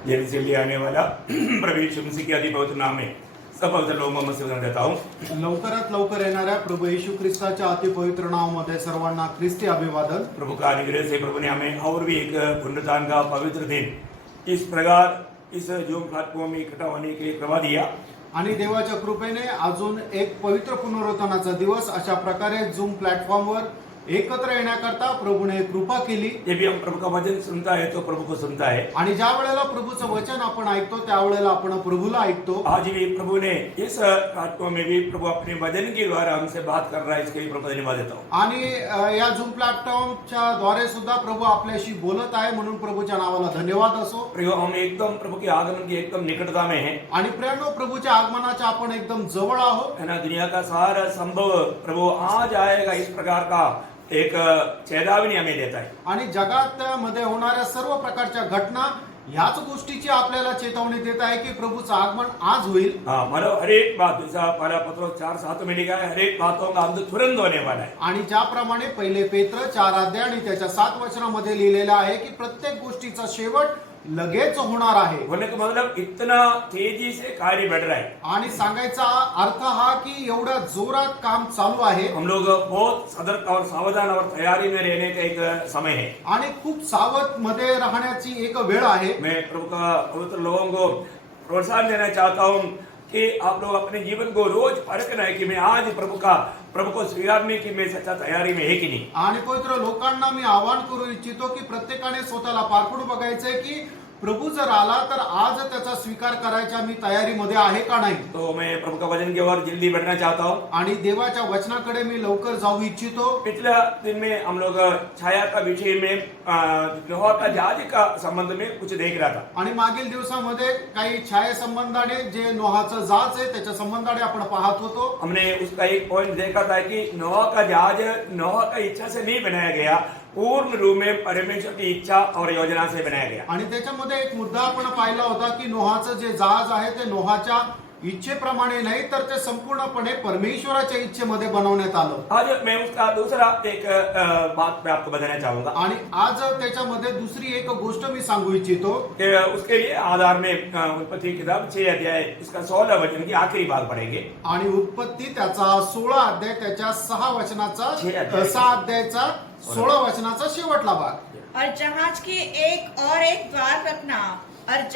जल्दी से जल्दी आने वाला प्रभु यीशु मसीह के अति पवित्र नाम में सब पवित्र लोगों को मसीह देता हूँ। लवकरात लवकर येणाऱ्या प्रभू येशू ख्रिस्ताच्या अति पवित्र नावामध्ये सर्वांना ख्रिस्ती अभिवादन। प्रभु का अनुग्रह से प्रभु ने हमें और भी एक पुण्यदान का पवित्र दिन इस प्रकार इस जूम प्लेटफॉर्म में इकट्ठा होने के लिए प्रभा दिया आणि देवाच्या कृपेने अजून एक पवित्र पुनरुत्थानाचा दिवस अशा प्रकारे झूम प्लॅटफॉर्मवर एकत्र येण्याकरता प्रभूने कृपा केली। जब भी हम प्रभु का वचन सुनता है तो प्रभु को सुनता है। आणि ज्या वेळेला प्रभूचं वचन आपण ऐकतो त्यावेळेला आपण प्रभूला ऐकतो। आज भी प्रभु ने इस प्लेटफॉर्म में भी प्रभु अपने वचन के द्वारा हमसे बात कर रहा है, इसके लिए प्रभु धन्यवाद देता हूँ। आणि या झूम प्लॅटफॉर्मच्या द्वारे सुद्धा प्रभू आपल्याशी बोलत आहे म्हणून प्रभूच्या नावाला धन्यवाद असो। प्रभु हम एकदम प्रभु के आगमन की एकदम निकटता में हैं आणि प्रियांनो प्रभूच्या आगमनाच्या आपण एकदम जवळ आहोत। है ना। दुनिया का सारा संभव प्रभु आज आएगा इस प्रकार का एक चेतावनी हमें देता है। आणि जगात मध्ये होणाऱ्या सर्व प्रकारच्या घटना ह्याच गोष्टीची आपल्याला चेतावणी देत आहे की प्रभूचं आगमन आज होईल। मतलब हर एक बात जैसा पहला पत्रोस 4:7 में लिखा है, हर एक बातों का अंत तुरंत होने वाला है। आणि ज्याप्रमाणे पहिले पेत्र 4 अध्याय आणि त्याच्या 7 वचनामध्ये लिहिलेलं आहे की प्रत्येक गोष्टीचा शेवट लगेच होणार आहे। होने का मतलब इतना तेजी से कार्य बढ़ रहा है। आणि सांगायचा अर्थ हा की एवढ्या जोरात काम चालू आहे। हम लोग बहुत सतर्क और सावधान और तैयारी में रहने का एक समय है। आणि खूप सावध मध्ये राहण्याची एक वेळ आहे। मैं प्रभु का पवित्र लोगों को प्रोत्साहन देना चाहता हूँ कि आप लोग अपने जीवन को रोज परखना है कि मैं आज प्रभु को स्वीकारने की मैं सच्चा तैयारी में है कि नहीं। आणि पवित्र लोकांना मी आवाहन करू इच्छितो की प्रत्येकाने स्वतःला पारखून बघायचंय की प्रभू जर आला तर आज त्याचा स्वीकार करायच्या मी तयारीमध्ये आहे का नाही। तो मैं प्रभु का वचन की ओर जल्दी बढ़ना चाहता हूँ आणि देवाच्या वचनाकडे मी लवकर जाऊ इच्छितो। पिछले दिन में हम लोग छाया का विषय में नोहा का जहाज का संबंध में कुछ देख रहा था। आणि मागील दिवसामध्ये काही छाया संबंधाने जे नोहाचं जहाज आहे त्याच्या संबंधाने आपण पाहत होतो। हमने उसका एक पॉइंट देखा था कि नोहा का जहाज नोहा का इच्छा से नहीं बनाया गया, पूर्ण रूप में परमेश्वर की इच्छा और योजना से बनाया गया। आणि त्याच्यामध्ये एक मुद्दा आपण पाहिला होता की नोहाचं जे जहाज आहे ते नोहाच्या इच्छेप्रमाणे नाही तर ते संपूर्णपणे परमेश्वराच्या इच्छेमध्ये बनवण्यात आलं। आज मैं उसका दूसरा एक बात मैं आपको बताना चाहूंगा आणि आज त्याच्यामध्ये दुसरी एक गोष्ट मी सांगू इच्छितो कि उसके लिए आधार में उत्पत्ति किताब 6 अध्याय इसका 16 वचन की आखिरी भाग पढ़ेंगे। आणि उत्पत्ती त्याचा 16 अध्याय त्याच्या 6 वचनाचा 6 अध्यायाचा 16 वचनाचा शेवटला भाग। और जहाज की एक द्वार रखना और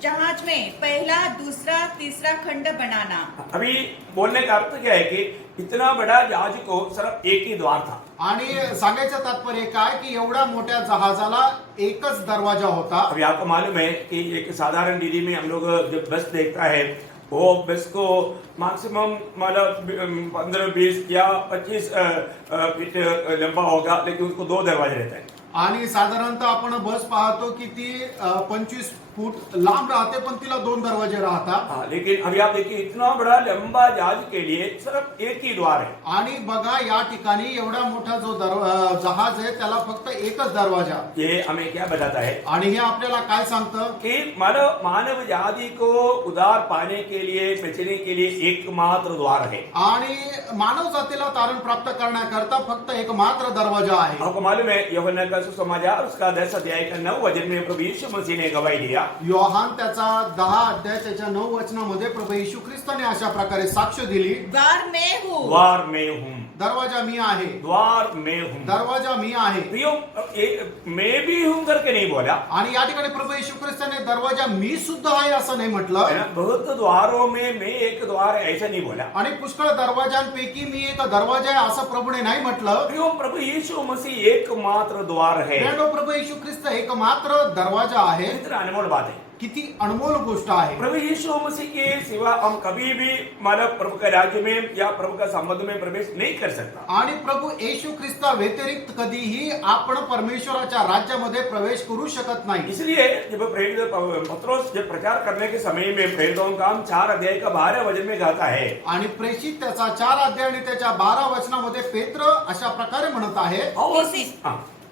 जहाज में पहला दूसरा तीसरा खंड बनाना। अभी बोलने का अर्थ क्या है कि इतना बड़ा जहाज को सिर्फ एक ही द्वार था। आणि सांगायचं तात्पर्य काय की एवढ्या मोठ्या जहाजाला एकच दरवाजा होता। अभी आपको मालूम है कि एक साधारण दिल्ली में हम लोग जब बस देखता है वो बस को मैक्सिमम मतलब 15-20 या 25 फीट लंबा होगा, लेकिन उसको 2 दरवाजे रहते हैं। आणि साधारणतः आपण बस पाहतो की ती 25 फूट लांब राहते पण तिला 2 दरवाजे राहतात। लेकिन अभी आप देखिए इतना बड़ा लंबा जहाज के लिए सिर्फ एक ही द्वार है। आणि बघा या ठिकाणी एवढा मोठा जो जहाज आहे त्याला फक्त एकच दरवाजा। ये हमें क्या बताता है आणि हे आपल्याला काय सांगतं कि मानव जाति को उद्धार पाने के लिए, बचने के लिए एकमात्र द्वार है। आणि मानव जातीला तारण प्राप्त करण्याकरता फक्त एकमात्र दरवाजा आहे। आपको मालूम है यूहन्ना का सुसमाचार उसका 10 अध्याय का 9 वचन में प्रभु यीशु मसीह ने गवाही दिया। योहान त्याचा 10 अध्याय त्याच्या 9 वचनामध्ये प्रभू येशू ख्रिस्ताने अशा प्रकारे साक्ष दिली, द्वार में हूँ, द्वार में हूँ, दरवाजा मी आहे, द्वार में हूँ, दरवाजा मी आहे। मैं भी हूँ करके नहीं बोला। आणि या ठिकाणी प्रभू येशू ख्रिस्ताने दरवाजा मी सुद्धा आहे असं नाही म्हटलं। बहुत द्वारों में मैं एक द्वार है ऐसा नहीं बोला। आणि पुष्कळ दरवाजांपैकी मी एक दरवाजा आहे असं प्रभूने नाही म्हटलं। प्रभु यीशु मसीह एकमात्र द्वार है। प्रभू येशू ख्रिस्त एकमात्र दरवाजा आहे। कितना अनमोल बात है, किती अनमोल गोष्ट आहे। प्रभु यीशु मसीह के सिवा हम कभी भी मानव प्रभु के राज्य में या प्रभु का संबंध में प्रवेश नहीं कर सकता। आणि प्रभू येशू ख्रिस्ता व्यतिरिक्त कधीही आपण परमेश्वराच्या राज्यामध्ये प्रवेश करू शकत नाही। इसलिए जब प्रेरित पत्रोस जब प्रचार करने के समय में प्रेरितों का 4 अध्याय का 12 वचन में गाता है। आणि प्रेषित त्याचा 4 अध्याय आणि त्याच्या 12 वचनामध्ये पेत्र अशा प्रकारे म्हणत आहे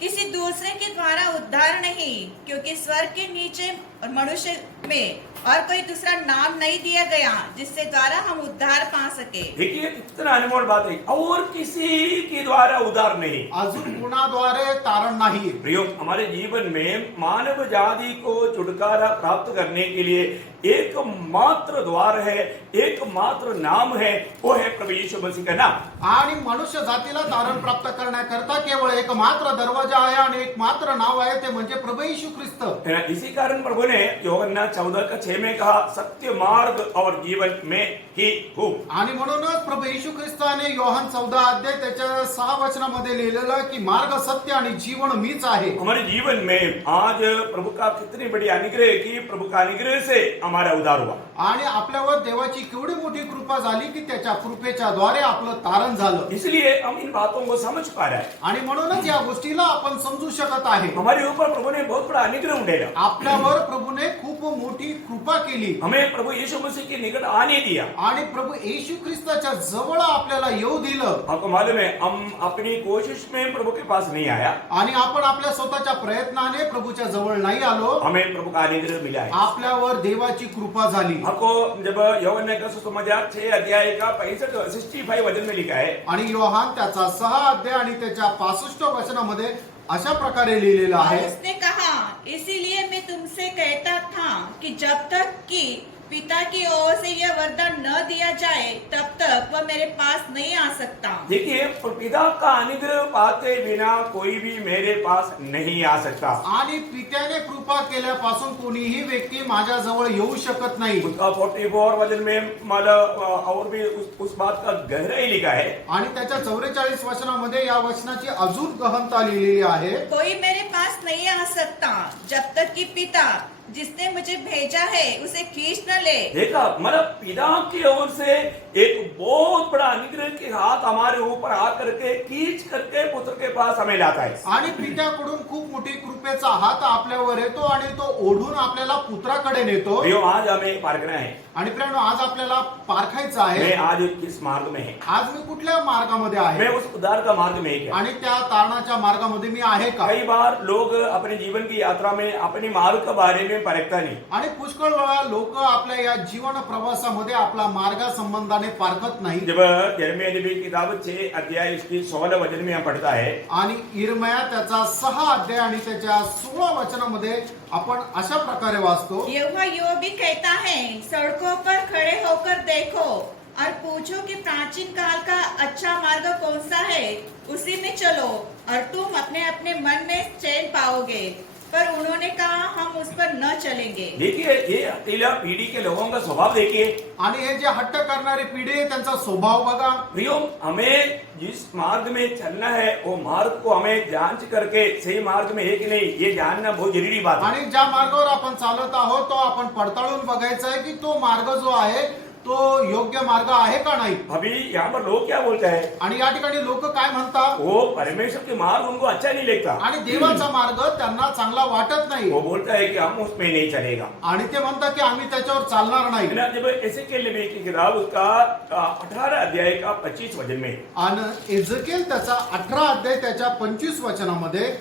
किसी दूसरे के द्वारा उद्धार नहीं, क्योंकि स्वर्ग के नीचे और मनुष्य में और कोई दूसरा नाम नहीं दिया गया जिससे द्वारा हम उद्धार पा सके। देखिए कितना अनमोल बात है, और किसी के द्वारा उद्धार नहीं। अजून कुणाद्वारे तारण नाही। प्रियो, हमारे जीवन में मानव जाति को छुटकारा प्राप्त करने के लिए एकमात्र द्वार है, एकमात्र नाम है, वो है प्रभु यीशु मसीह का नाम। आणि मनुष्य जातीला तारण प्राप्त करण्याकरता केवळ एकमात्र दरवाजा आहे आणि एकमात्र नाव आहे, ते म्हणजे प्रभू येशू ख्रिस्त। इसी कारण प्रभु ने योहन्ना 14:6 में कहा, सत्य मार्ग और जीवन में ही हूँ। आणि म्हणूनच प्रभू येशू ख्रिस्ताने योहान 14 अध्याय त्याच्या 6 वचनामध्ये लिहिलेलं की मार्ग, सत्य आणि जीवन मीच आहे। हमारे जीवन में आज प्रभु का कितनी बड़ी अनुग्रह है कि प्रभु का अनुग्रह से हमारा उद्धार हुआ। आणि आपल्यावर देवाची केवढी मोठी कृपा झाली की त्याच्या कृपेच्या द्वारे आपलं तारण झालं। इसलिए हम इन बातों को समझ पा रहे हैं। आणि म्हणूनच या गोष्टीला आपण समजू शकत आहे। हमारे ऊपर प्रभु ने बहुत बड़ा अनुग्रह उंडेला। आपल्यावर प्रभूने खूप मोठी कृपा केली। हमें प्रभु यीशु मसीह के निकट आने दिया। आणि प्रभू येशू ख्रिस्ताच्या जवळ आपल्याला येऊ दिलं। आपको मालूम है, हम अपनी कोशिश में प्रभु के पास नहीं आया, आणि आपण आपल्या स्वतःच्या प्रयत्नाने प्रभूच्या जवळ नाही आलो, हमें प्रभु का अनुग्रह मिला है। आपल्यावर देवाची कृपा झाली। आपको जब यूहन्ना का सुसमाचार 6 अध्याय का 65 वचन में लिखा है, आणि योहान त्याचा 6 अध्याय आणि त्याच्या 65 वचनामध्ये अशा प्रकारे लिहिलेलं और आहे। उसने कहा, इसीलिए मैं तुमसे कहता था कि जब तक कि पिता की ओर से यह वरदान न दिया जाए तब तक वह मेरे पास नहीं आ सकता। देखिए पिता का अनुग्रह पाते बिना कोई भी मेरे पास नहीं आ सकता। आणि पित्याने कृपा केल्यापासून कोणीही व्यक्ती माझ्या जवळ येऊ शकत नाही। उसका 44 वचन में मतलब और भी उस बात का गहराई लिखा है। आणि त्याच्या 44 वचनामध्ये या वचनाची अजून गहनता लिहिलेली आहे। कोई मेरे पास नहीं आ सकता जब तक कि पिता जिसने मुझे भेजा है उसे खींच न ले। देखा, मतलब पिता की ओर से एक बहुत बड़ा अनुग्रह के हाथ हमारे ऊपर आकर के खींच करके पुत्र के पास हमें लाता है। आणि पित्याकडून खूप मोठी कृपेचा हात आपल्यावर येतो आणि तो ओढून आपल्याला पुत्राकडे नेतो। प्रियो, आज हमें पारखना है, आणि प्रियानो, आज आपल्याला पारखायचं आहे, मैं आज किस मार्ग में है, आज मी कुठल्या मार्गामध्ये आहे, मैं उस उद्धार का मार्ग में है। आणि त्या तारणाच्या मार्गामध्ये मी आहे का। कई बार लोग अपने जीवन की यात्रा में अपने मार्ग के बारे में परखता नहीं। आणि पुष्कळ वेळा लोक आपल्या या जीवन प्रवासामध्ये आपला मार्ग संबंधाने पारखत नाही। जब यिर्मयाह नबी की किताब 6 अध्याय इसकी 16 वचन में हम पढ़ता है, आणि इर्मया त्याचा 6 अध्याय आणि त्याच्या 16 वचनामध्ये आपण अशा प्रकारे वाचतो, यहोवा यो भी कहता है, सड़कों पर खड़े होकर देखो और पूछो कि प्राचीन काल का अच्छा मार्ग कौन सा है, उसी में चलो और तुम अपने अपने मन में चैन पाओगे। पर उन्होंने कहा, हम उस पर न चलेंगे। देखिए ये अकेला पीढ़ी के लोगों का स्वभाव देखिए। आणि हे जे हट्ट करणारी पिढी आहे त्यांचा स्वभाव बघा। प्रियो, हमें जिस मार्ग में चलना है वो मार्ग को हमें जांच करके सही मार्ग में है कि नहीं ये जानना बहुत जरूरी बात है। आणि ज्या मार्गावर आपण चालत आहोत तो आपण पडताळून बघायचा आहे की तो मार्ग जो आहे तो योग्य मार्ग आहे का नाही। अभी यहाँ पर लोग क्या बोलते हैं, आणि या ठिकाणी लोक काय म्हणतात, वो परमेश्वर के मार्ग उनको अच्छा नहीं लगता, आणि देवाचा मार्ग त्यांना चांगला वाटत नाही, वो बोलता है कि हम उसमें नहीं चलेगा। आणि ते म्हणतात की आम्ही त्याच्यावर चालणार नाही। जब एसेकिएल नबी की किताब उसका 18 अध्याय का 25 वचन में, आणि एजेकिएल त्याचा 18 अध्याय त्याच्या 25 वचनामध्ये,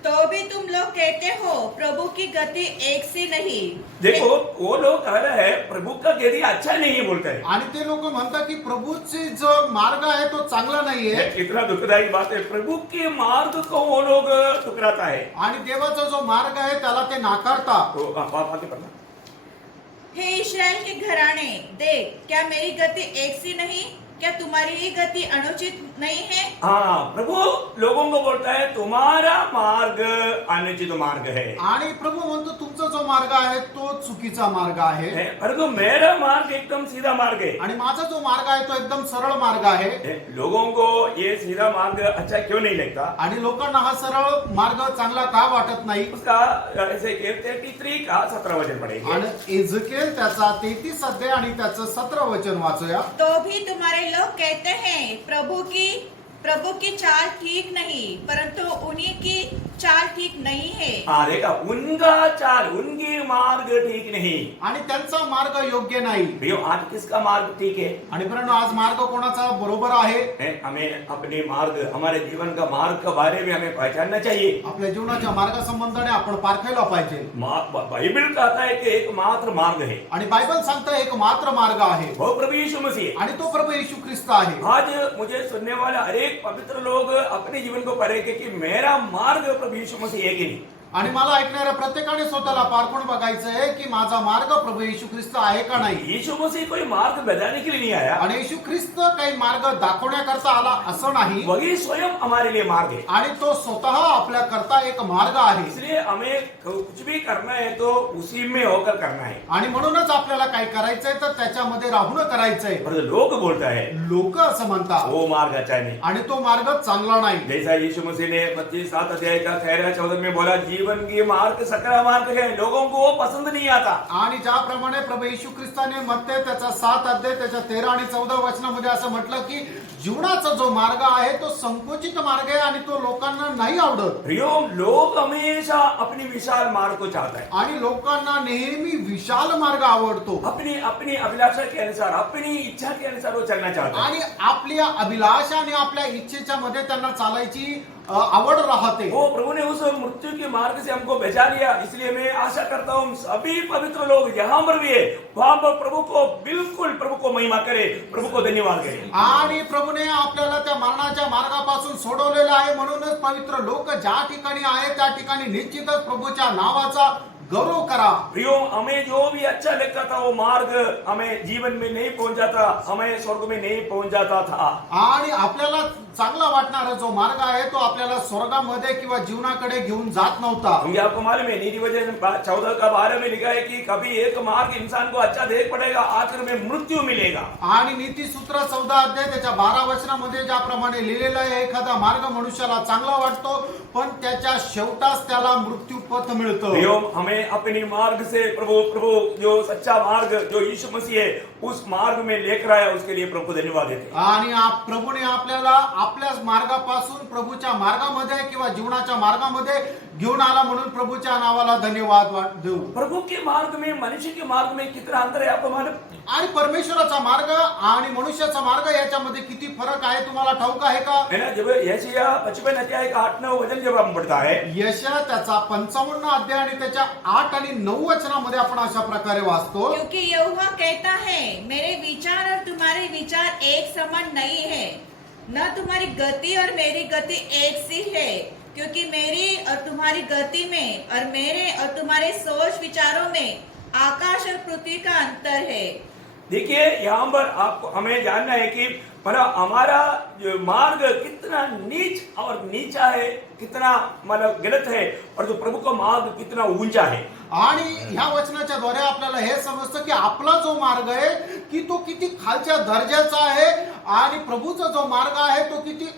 तो भी तुम लोग कहते हो प्रभु की गति एक सी नहीं। देखो वो लोग कह रहे हैं प्रभु का गति अच्छा नहीं है बोलते हैं। आणि ते लोक म्हणतात की प्रभूची जो मार्ग आहे तो चांगला नाहीये। कितना दुखदायी बात है, प्रभु के मार्ग को वो लोग ठुकराता है। आणि देवाचा जो मार्ग आहे त्याला ते नाकारता। तो आगे पढ़ना। हे इस्राएल के घराने, देख क्या मेरी गति एक सी नहीं, क्या तुम्हारी ही गति अनुचित नहीं है। हाँ, प्रभु लोगों को बोलता है तुम्हारा मार्ग अनुचित मार्ग है, आणि प्रभू म्हणतो तुमचा जो मार्ग आहे तो चुकीचा मार्ग आहे, परंतु मेरा मार्ग एकदम सीधा मार्ग है। आणि माझा जो मार्ग आहे तो एकदम सरळ मार्ग आहे। लोगों को ये सीधा मार्ग अच्छा क्यों नहीं लगता, आणि लोकांना हा सरळ मार्ग चांगला का वाटत नाही। उसका ऐसे 33 का 17 वचन पढ़ेंगे। आणि एजेकिएल त्याचा 33 अध्याय आणि त्याचं 17 वचन वाचूया। तो भी तुम्हारे लोग कहते हैं प्रभु की प्रभु की चाल ठीक नहीं, परंतु उन्हीं की चाल ठीक नहीं है। हाँ देखा, उनका चाल, उनकी मार्ग ठीक नहीं। आणि त्यांचा मार्ग योग्य नाही. भैया आज किसका मार्ग ठीक है? आणि परंतु आज मार्ग कोणाचा बरोबर आहे? हमें अपने मार्ग, हमारे जीवन का मार्ग के बारे में हमें पहचानना चाहिए. आपल्या जीवनाच्या मार्गासंबंधाने आपण पारखायला पाहिजे. बाइबल कहता है कि एकमात्र मार्ग है, आणि बायबल सांगतं एकमात्र मार्ग आहे, वो प्रभु यीशु मसीह. आणि तो प्रभू येशू ख्रिस्त आहे. आज मुझे सुनने वाले हर एक पवित्र लोग अपने जीवन को पढ़ेंगे कि मेरा मार्ग प्रभु यीशु मसीह है कि नहीं. आणि मला ऐकणाऱ्या प्रत्येकाने स्वतःला पारखून बघायचं आहे की माझा मार्ग प्रभू येशू ख्रिस्त आहे का नाही. यीशु मसीह कोई मार्ग बताने के लिए नहीं आया, आणि येशू ख्रिस्त काही मार्ग दाखवण्याकरता आला असं नाही, वही स्वयं हमारे लिए मार्ग है. आणि तो स्वतः आपल्या करता एक मार्ग आहे. इसलिए हमें कुछ भी करना है तो उसी में होकर करना है. आणि म्हणूनच आपल्याला काय करायचंय तर त्याच्यामध्ये राहून करायचंय. पर लोग बोलता है लोक असं म्हणतात वो मार्ग अच्छा नहीं. आणि तो मार्ग चांगला नाही. जैसा यीशु मसीह ने 25-7 अध्याय का 13-14 में बोला, जीवन की मार्ग सकरा मार्ग है, लोगों को वो पसंद नहीं आता. आणि ज्याप्रमाणे प्रभू येशू ख्रिस्ताने मत्ते त्याचा 7 अध्याय त्याच्या 13 आणि 14 वचनामध्ये असं म्हटलं की जीवनाचा जो मार्ग आहे तो संकुचित मार्ग आहे आणि तो लोकांना नाही आवडत. प्रियो, लोग हमेशा अपनी विशाल मार्ग को चाहता है, आणि लोकांना नेहमी विशाल मार्ग आवडतो. अपनी अपनी अभिलाषा के अनुसार, अपनी इच्छा के अनुसार वो चलना चाहता है. आणि आपल्या अभिलाषा आणि आपल्या इच्छेच्या मध्ये त्यांना चालायची आवड राहते. वो प्रभु ने उस मृत्यु के मार्ग से हमको बचा लिया. इसलिए मैं आशा करता हूँ सभी पवित्र लोग जहां पर भी है वहां पर प्रभु को बिल्कुल, प्रभु को महिमा करे, प्रभु को धन्यवाद करे. आणि प्रभूने आपल्याला त्या मरणाच्या मार्गापासून सोडवलेलं आहे. म्हणूनच पवित्र लोक ज्या ठिकाणी आहेत त्या ठिकाणी निश्चितच प्रभूच्या नावाचा गौरव करा. प्रियो, हमें जो भी अच्छा लगता था वो मार्ग हमें जीवन में नहीं पहुंचाता, हमें स्वर्ग में नहीं पहुंचाता था. आणि आपल्याला चांगला वाटणारा जो मार्ग आहे तो आपल्याला स्वर्गामध्ये किंवा जीवनाकडे घेऊन जात नव्हता. क्योंकि आपको मालूम है नीति वचन 14 का 12 में लिखा है कि कभी एक मार्ग इंसान को अच्छा देख पड़ेगा, आखिर में मृत्यू मिलेगा. आणि नीती सूत्र 14 अध्याय त्याच्या 12 वचनामध्ये ज्याप्रमाणे लिहिलेलं आहे, एखादा मार्ग मनुष्याला चांगला वाटतो पण त्याच्या शेवटास त्याला मृत्यू पथ मिळतं. प्रियो, हमें अपनी मार्ग से प्रभु जो सच्चा मार्ग जो यीशु मसीह है उस मार्ग में लेकर आया, उसके लिए प्रभु को धन्यवाद देते. आणि प्रभूने आपल्याला आपल्या मार्गापासून प्रभूच्या मार्गामध्ये किंवा जीवनाच्या मार्गामध्ये घेऊन आला म्हणून प्रभूच्या नावाला धन्यवाद देऊ. प्रभु के मार्ग में, मनुष्य के मार्ग में कितना अंतर है आपको मालूम? आणि परमेश्वराचा मार्ग आणि मनुष्याचा मार्ग याच्यामध्ये किती फरक आहे तुम्हाला ठाऊक आहे का? है ना. जब यशायाह 55 अध्याय का 8-9 वचन जब हम पढ़ता है, यशा त्याचा 55 अध्याय आणि त्याच्या 8 आणि 9 वचनामध्ये आपण अशा प्रकारे वाचतो, क्योंकि यहोवा कहता है, मेरे विचार और तुम्हारे विचार एक समान नहीं है, न तुम्हारी गति और मेरी गति एक सी है, क्योंकि मेरी और तुम्हारी गति में और मेरे और तुम्हारे सोच विचारों में आकाश और पृथ्वी का अंतर है. देखिए यहाँ पर आपको हमें जानना है कि हमारा जो मार्ग कितना नीच और नीचा है, कितना मतलब गलत है, और जो प्रभु का मार्ग कितना ऊंचा है. आणि ह्या वचनाच्या द्वारे आपल्याला हे समजतं की आपला जो मार्ग आहे की तो किती खालच्या दर्जाचा आहे आणि प्रभूचा जो मार्ग आहे तो किती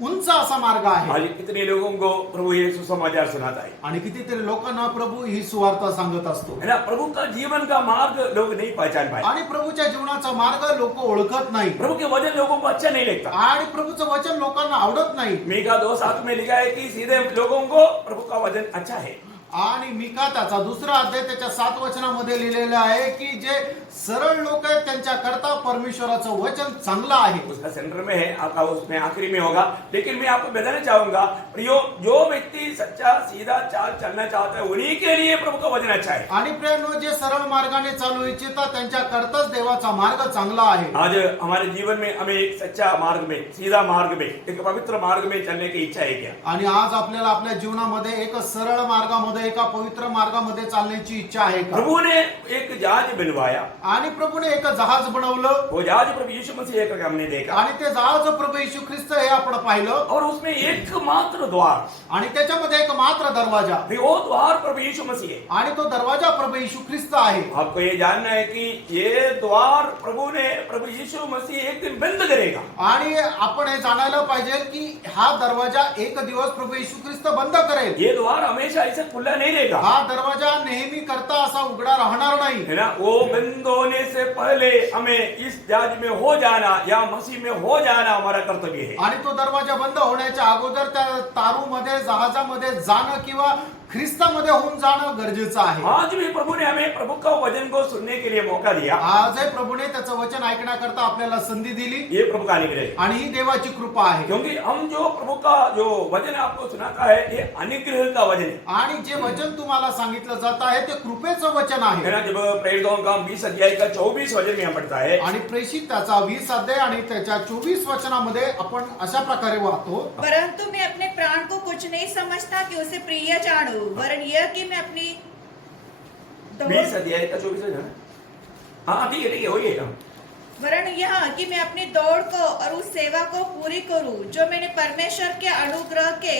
उंच असा मार्ग आहे. आज कितने लोगों को प्रभु ये सुसमाचार सुनाता है, आणि कितीतरी लोकांना प्रभू ही सुवार्ता सांगत असतो. है ना. प्रभु का जीवन का मार्ग लोग नहीं पहचान पाए. आणि प्रभूच्या जीवनाचा मार्ग लोक ओळखत नाही. प्रभु के वचन लोगों को अच्छा नहीं लगता. आणि प्रभूचं वचन लोकांना आवडत नाही. मीका 2:7 में लिखा है कि सीधे लोगों को प्रभु का वचन अच्छा है. आणि मिका त्याचा 2 अध्याय त्याच्या 7 वचनामध्ये लिहिलेलं आहे की जे सरळ लोक आहेत त्यांच्या करता परमेश्वराचं वचन चांगलं आहे. उसका सेंटर में है, आपका उसमें आखिरी में होगा. लेकिन मैं आपको बताना चाहूंगा प्रियो, जो व्यक्ति सच्चा सीधा चाल चलना चाहता है उन्हीं के लिए प्रभु का वचन अच्छा है. आणि प्रियांनो, जे सरळ मार्गाने चालू इच्छितात त्यांच्या करताच देवाचा मार्ग चांगला आहे. आज हमारे जीवन में हमें एक सच्चा मार्ग में, सीधा मार्ग में, एक पवित्र मार्ग में चलने की इच्छा है क्या? आणि आज आपल्याला आपल्या जीवनामध्ये एक सरळ मार्गामध्ये एका पवित्र मार्गामध्ये चालण्याची इच्छा आहे का? प्रभु ने एक जहाज बनवाया, आणि प्रभूने एक जहाज बनवलं. वो जहाज प्रभु यीशु मसीह का हमने देखा, आणि ते जहाज प्रभू येशू ख्रिस्त हे आपण पाहिलं. और उसमें एकमात्र द्वार, आणि त्याच्यामध्ये एक मात्र दरवाजा, वो द्वार प्रभु यीशु मसीह है. आणि तो दरवाजा प्रभू येशू ख्रिस्त आहे. आपको ये जानना है कि ये द्वार प्रभु यीशु मसीह एक दिन बंद करेगा. आणि आपण हे जाणायला पाहिजे की हा दरवाजा एक दिवस प्रभू येशू ख्रिस्त बंद करेल. ये द्वार हमेशा ऐसे खुला खुला नहीं रहेगा, हा दरवाजा नेहमी करता असा उघडा राहणार नाही. है ना. वो बंद होने से पहले हमें इस जहाज में हो जाना या मसीह में हो जाना हमारा कर्तव्य है. आणि तो दरवाजा बंद होण्याच्या अगोदर त्या तारूमध्ये जहाजामध्ये जाणं किंवा ख्रिस्तामध्ये होऊन जाणं गरजेचं आहे. आज भी प्रभु ने हमें प्रभु का वचन को सुनने के लिए मौका दिया. आजही प्रभुने त्याचं वचन ऐकण्याकरता आपल्याला संधी दिली ये प्रभु का अनुग्रह है. आणि ही देवाची कृपा आहे. क्योंकि हम जो प्रभु का जो वचन आपको सुनाता है ये अनुग्रह का वचन है. आणि जे वचन तुम्हाला सांगितलं जात आहे ते कृपेचं वचन है आहे. ना. जब प्रेरितों का 20 अध्याय का 24 वचन में हम पढ़ता है, आणि प्रेषित त्याचा 20 अध्याय आणि त्याच्या 24 वचनामध्ये आपण अशा प्रकारे वाचतो. परंतु मैं अपने प्राण को कुछ नहीं समझता कि उसे प्रिय जानूं, वरन यह कि मैं अपनी 20 अध्याय का 24 है ना. हाँ ठीक है वही है. वरन यह कि मैं अपनी दौड़ को और उस सेवा को पूरी करूं जो मैंने परमेश्वर के अनुग्रह के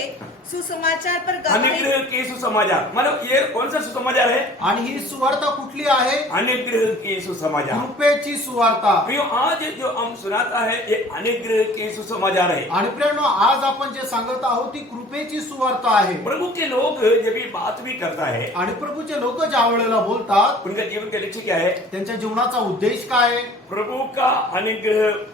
सुसमाचार पर गवाही। अनुग्रह के सुसमाचार मतलब ये कौन सा सुसमाचार है? आणि ही सुवार्ता कुठली आहे? अनुग्रह के सुसमाचार. कृपेची सुवार्ता. प्रियो आज जो हम सुनाता है ये अनुग्रह के सुसमाचार है. आणि प्रियांनो आज आपण जे सांगत आहोत ती कृपेची सुवार्ता आहे. प्रभु के लोग जब भी बात भी करता है, आणि प्रभूचे लोक ज्या वेळेला बोलतात उनका जीवन का लक्ष्य क्या है? त्यांच्या जीवनाचा उद्देश काय आहे? प्रभु का अनुग्रह